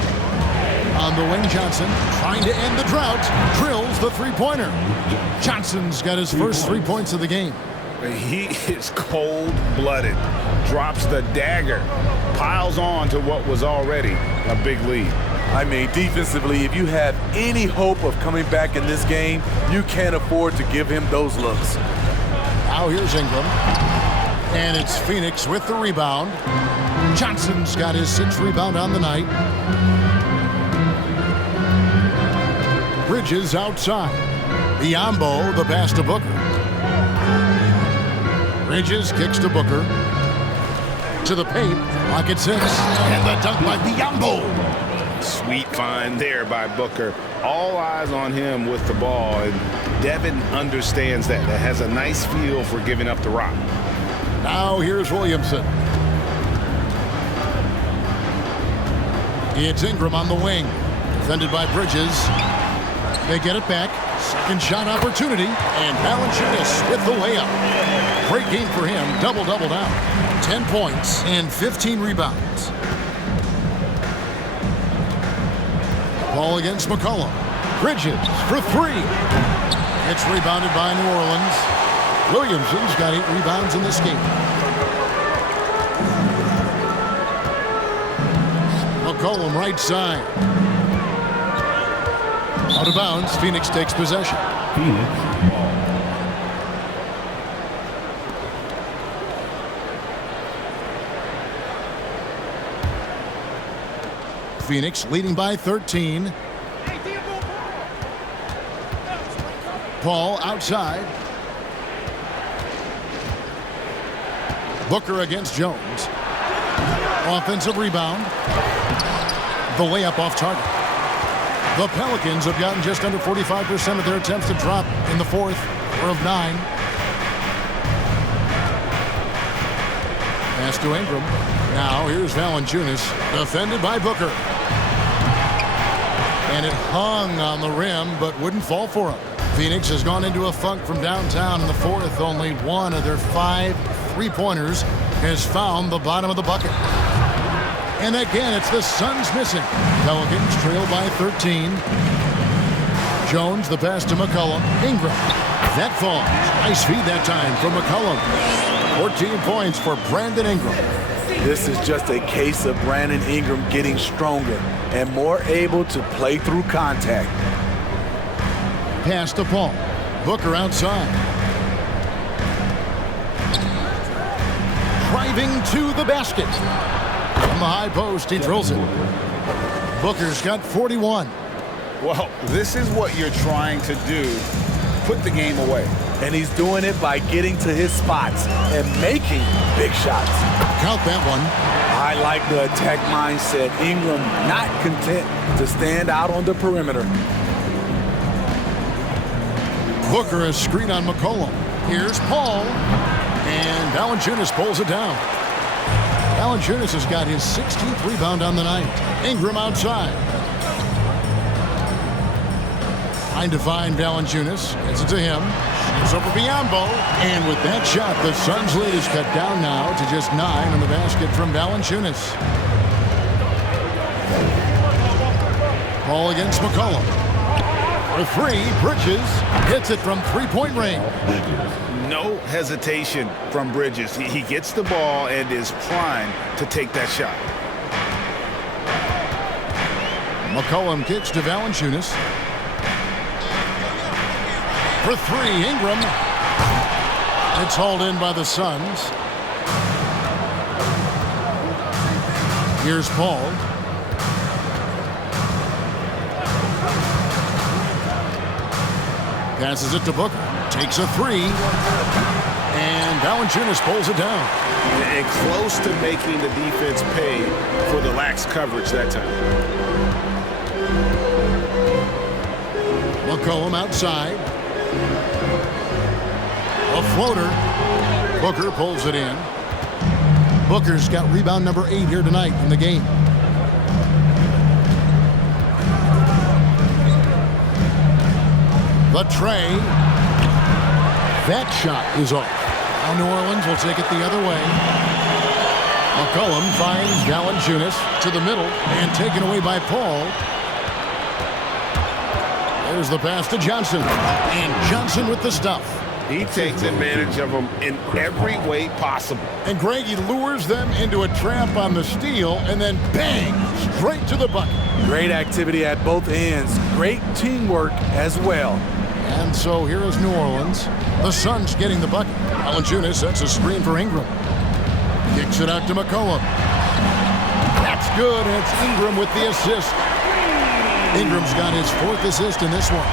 On the wing, Johnson trying to end the drought, drills the three-pointer. Johnson's got his first 3 points of the game. He is cold-blooded, drops the dagger, piles on to what was already a big lead. I mean, defensively, if you have any hope of coming back in this game, you can't afford to give him those looks. Now here's Ingram. And it's Phoenix with the rebound. Johnson's got his 6th rebound on the night. Bridges outside. Biyombo, the pass to Booker. Bridges kicks to Booker. To the paint, pocket 6. And the dunk by Biyombo. Sweet find there by Booker. All eyes on him with the ball, and Devin understands that. That has a nice feel for giving up the rock. Now here's Williamson. It's Ingram on the wing. Defended by Bridges. They get it back. Second shot opportunity. And Valanciunas with the layup. Great game for him. Double-double down. 10 points and 15 rebounds. Ball against McCollum. Bridges for 3. It's rebounded by New Orleans. Williamson's got 8 rebounds in this game. McCollum right side. Out of bounds. Phoenix takes possession. Phoenix leading by 13. Paul outside. Booker against Jones. Offensive rebound. The layup off target. The Pelicans have gotten just under 45% of their attempts to drop in the 4th of 9. Pass to Ingram. Now here's Valanciunas, defended by Booker. And it hung on the rim, but wouldn't fall for him. Phoenix has gone into a funk from downtown in the 4th. Only one of their 5 3-pointers has found the bottom of the bucket. And again, it's the Suns missing. Pelicans trail by 13. Jones, the pass to McCollum. Ingram. That falls. Nice feed that time from McCollum. 14 points for Brandon Ingram. This is just a case of Brandon Ingram getting stronger and more able to play through contact. Pass to Paul. Booker outside. Driving to the basket. From the high post, he drills it. Booker's got 41. Well, this is what you're trying to do. Put the game away. And he's doing it by getting to his spots and making big shots. Count that one. I like the attack mindset. Ingram not content to stand out on the perimeter. Booker is screen on McCollum. Here's Paul. And Valanciunas pulls it down. Valanciunas has got his 16th rebound on the night. Ingram outside. Trying to find Valanciunas. Gets it to him. Shoots over Biyombo. And with that shot, the Suns' lead is cut down now to just 9 on the basket from Valanciunas. Ball against McCollum. For 3, Bridges hits it from 3-point range. No hesitation from Bridges. He gets the ball and is primed to take that shot. McCollum kicks to Valanciunas. For 3, Ingram. It's hauled in by the Suns. Here's Paul. Passes it to Booker. Takes a 3. And Valanciunas pulls it down. And close to making the defense pay for the lax coverage that time. McCollum outside. A floater. Booker pulls it in. Booker's got rebound number 8 here tonight in the game. The tray. That shot is off. Now New Orleans will take it the other way. McCollum finds Valanciunas to the middle and taken away by Paul. There's the pass to Johnson. And Johnson with the stuff. He takes advantage of them in every way possible. And Greg, he lures them into a trap on the steal and then bang, straight to the bucket. Great activity at both ends. Great teamwork as well. And so here is New Orleans. The Suns getting the bucket. Valanciunas sets a screen for Ingram. Kicks it out to McCollum. That's good. And it's Ingram with the assist. Ingram's got his 4th assist in this one.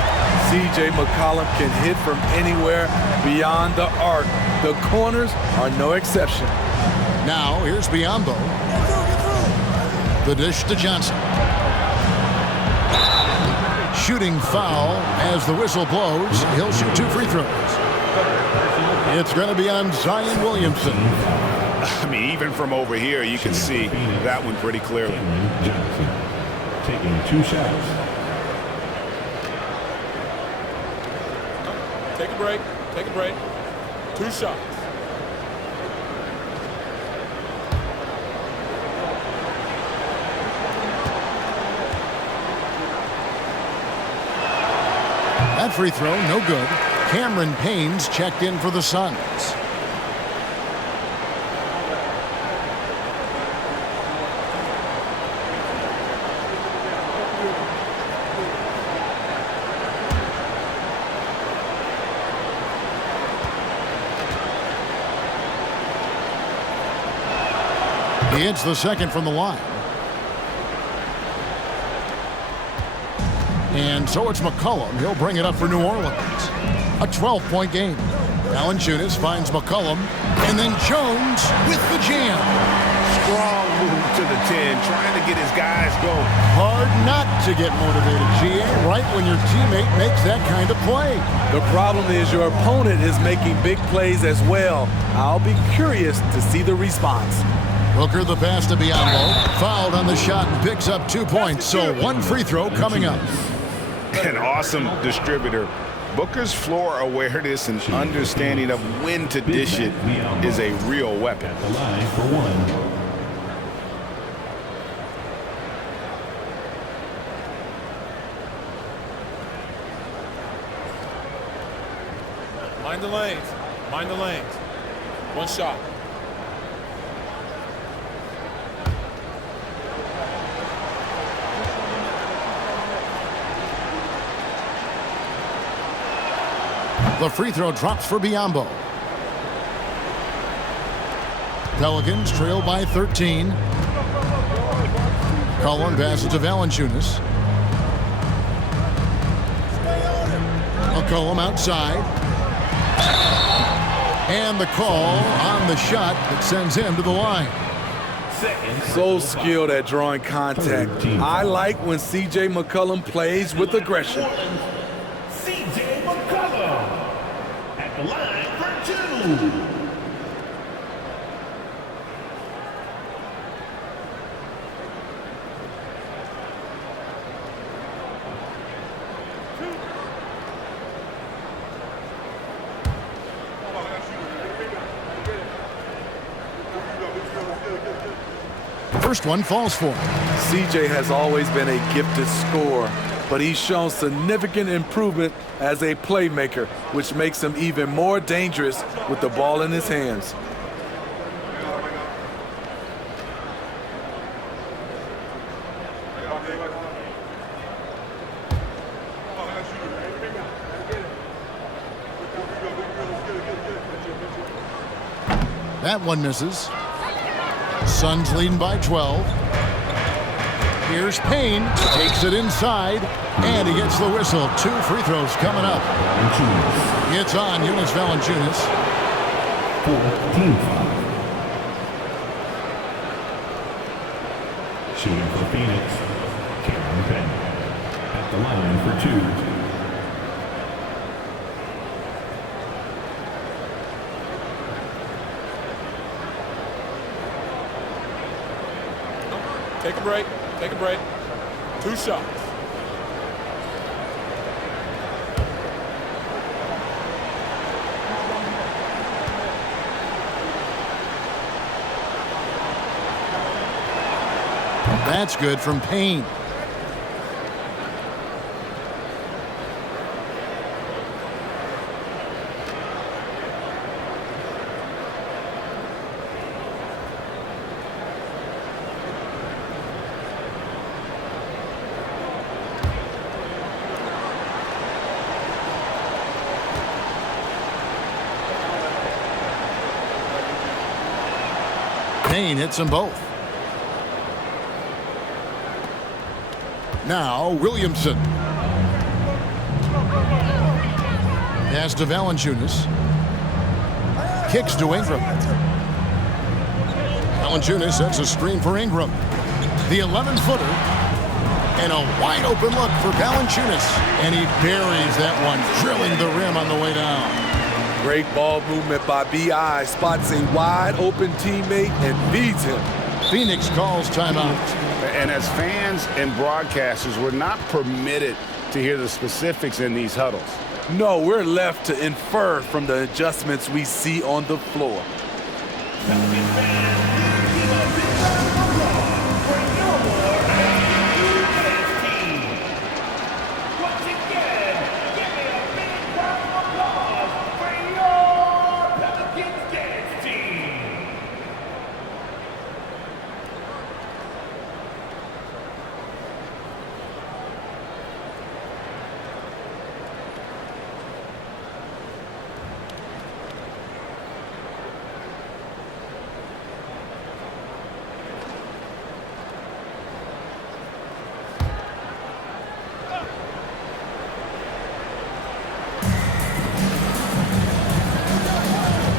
C.J. McCollum can hit from anywhere beyond the arc. The corners are no exception. Now here's Biyombo. The dish to Johnson. Shooting foul as the whistle blows. He'll shoot 2 free throws. It's going to be on Zion Williamson. I mean, even from over here, you can see that one pretty clearly. Johnson taking 2 shots. Take a break. Take a break. 2 shots. That free throw, no good. Cameron Payne's checked in for the Suns. He hits the second from the line. And so it's McCollum. He'll bring it up for New Orleans. A 12-point game. Valanciunas finds McCollum. And then Jones with the jam. Strong move to the 10, trying to get his guys going. Hard not to get motivated, GA, right when your teammate makes that kind of play. The problem is your opponent is making big plays as well. I'll be curious to see the response. Booker the pass to Biyombo. Fouled on the shot and picks up 2 points. So 1 free throw coming up. An awesome distributor. Booker's floor awareness and understanding of when to dish it is a real weapon. At the line for 1. Mind the lanes. Mind the lanes. 1 shot. The free throw drops for Biyombo. Pelicans trail by 13. Cullen passes to Valanciunas. McCollum outside. And the call on the shot that sends him to the line. So skilled at drawing contact. I like when C.J. McCollum plays with aggression. C.J. McCollum at the line for 2. First one falls for him. CJ has always been a gifted scorer, but he's shown significant improvement as a playmaker, which makes him even more dangerous with the ball in his hands. That one misses. Suns leading by 12. Here's Payne, takes it inside, and he gets the whistle. 2 free throws coming up. It's on Jonas Valanciunas. 14 foul. Shooting for Phoenix, Cameron Payne at the line for 2. Take a break. Take a break. 2 shots. That's good from Payne. Payne hits them both. Now Williamson. Pass to Valanciunas. Kicks to Ingram. Valanciunas sets a screen for Ingram. The 11-footer. And a wide open look for Valanciunas. And he buries that one, drilling the rim on the way down. Great ball movement by B.I. Spots a wide open teammate and feeds him. Phoenix calls timeout. And as fans and broadcasters, we're not permitted to hear the specifics in these huddles. No, we're left to infer from the adjustments we see on the floor.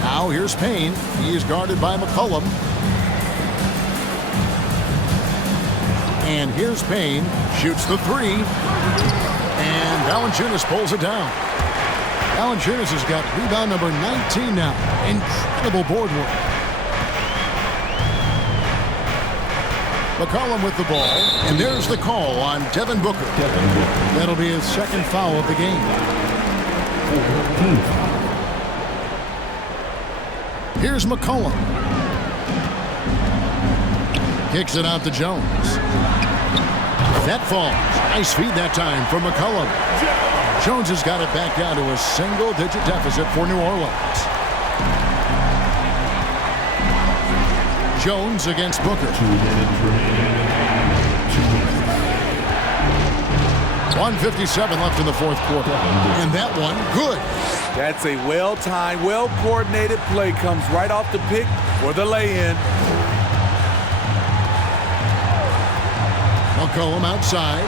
Now here's Payne. He is guarded by McCollum. And here's Payne. Shoots the three. And Valanciunas pulls it down. Valanciunas has got rebound number 19 now. Incredible board work. McCollum with the ball. And there's the call on Devin Booker. That'll be his second foul of the game. Here's McCollum. Kicks it out to Jones. That falls. Nice feed that time for McCollum. Jones has got it back down to a single-digit deficit for New Orleans. Jones against Booker. 1:57 left in the fourth quarter. And that one, good. That's a well-timed, well-coordinated play. Comes right off the pick for the lay-in. McCollum outside.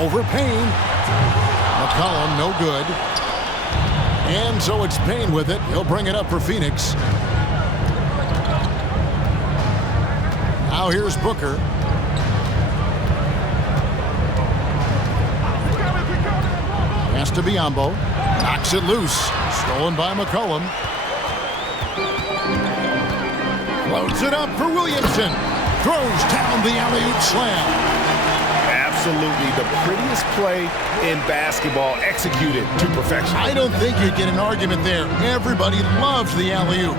Over Payne. McCollum no good. And so it's Payne with it. He'll bring it up for Phoenix. Now here's Booker. Pass to Biyombo. Knocks it loose. Stolen by McCollum. Loads it up for Williamson. Throws down the alley-oop slam. Absolutely the prettiest play in basketball, executed to perfection. I don't think you'd get an argument there. Everybody loves the alley-oop.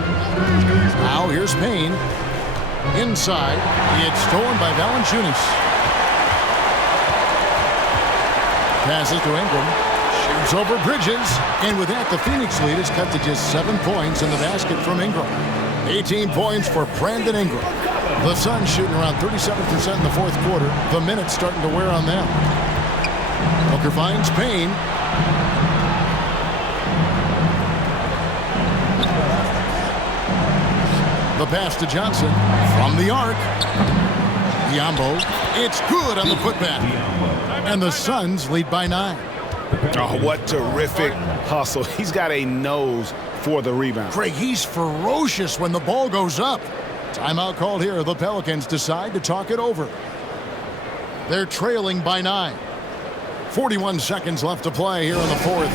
Now here's Payne. Inside. It's stolen by Valanciunas. Passes to Ingram. Shoots over Bridges. And with that, the Phoenix lead is cut to just 7 points in the basket from Ingram. 18 points for Brandon Ingram. The Suns shooting around 37% in the fourth quarter. The minutes starting to wear on them. Booker finds Payne. The pass to Johnson from the arc. Biyombo. It's good on the putback. And the Suns lead by 9. Oh, what terrific hustle. He's got a nose for the rebound. Craig, he's ferocious when the ball goes up. Timeout called here. The Pelicans decide to talk it over. They're trailing by 9. 41 seconds left to play here in the fourth.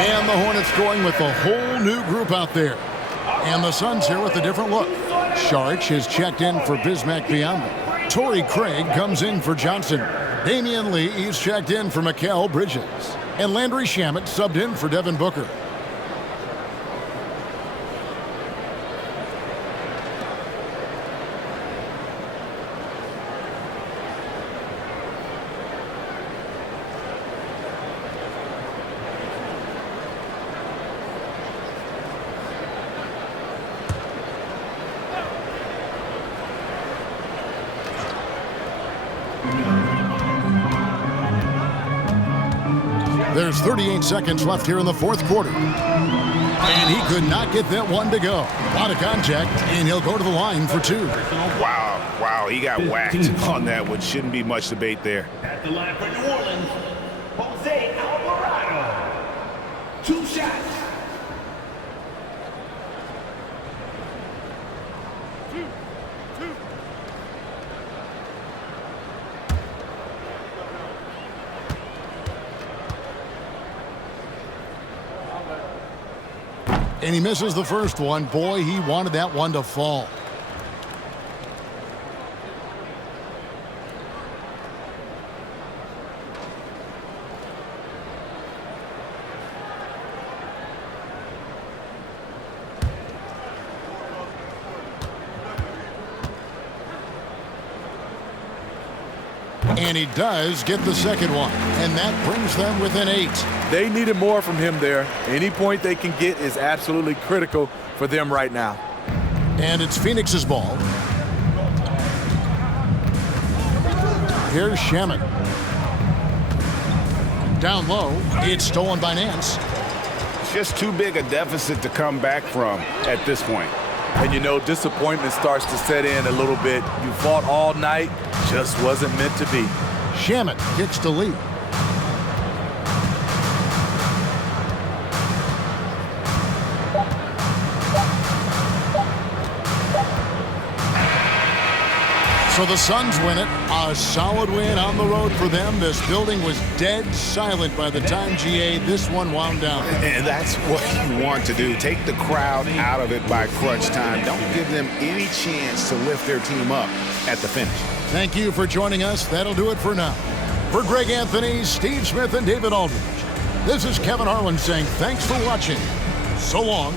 And the Hornets going with a whole new group out there. And the Suns here with a different look. Saric is checked in for Bismack Biyombo. Torrey Craig comes in for Johnson. Damian Lee is checked in for Mikal Bridges. And Landry Shamet subbed in for Devin Booker. There's 38 seconds left here in the fourth quarter. And he could not get that one to go. A lot of contact, and he'll go to the line for two. Wow, he got whacked on that one. Shouldn't be much debate there. At the line for New Orleans, Jose Alvarado. 2 shots. And he misses the first one. Boy, he wanted that one to fall. And he does get the second one. And that brings them within 8. They needed more from him there. Any point they can get is absolutely critical for them right now. And it's Phoenix's ball. Here's Shaman. Down low. It's stolen by Nance. It's just too big a deficit to come back from at this point. And you know, disappointment starts to set in a little bit. You fought all night, just wasn't meant to be. Shaman kicks to lead. So the Suns win it. A solid win on the road for them. This building was dead silent by the time, GA, this one wound down. And that's what you want to do. Take the crowd out of it by crunch time. Don't give them any chance to lift their team up at the finish. Thank you for joining us. That'll do it for now. For Greg Anthony, Steve Smith, and David Aldridge, this is Kevin Harlan saying thanks for watching. So long.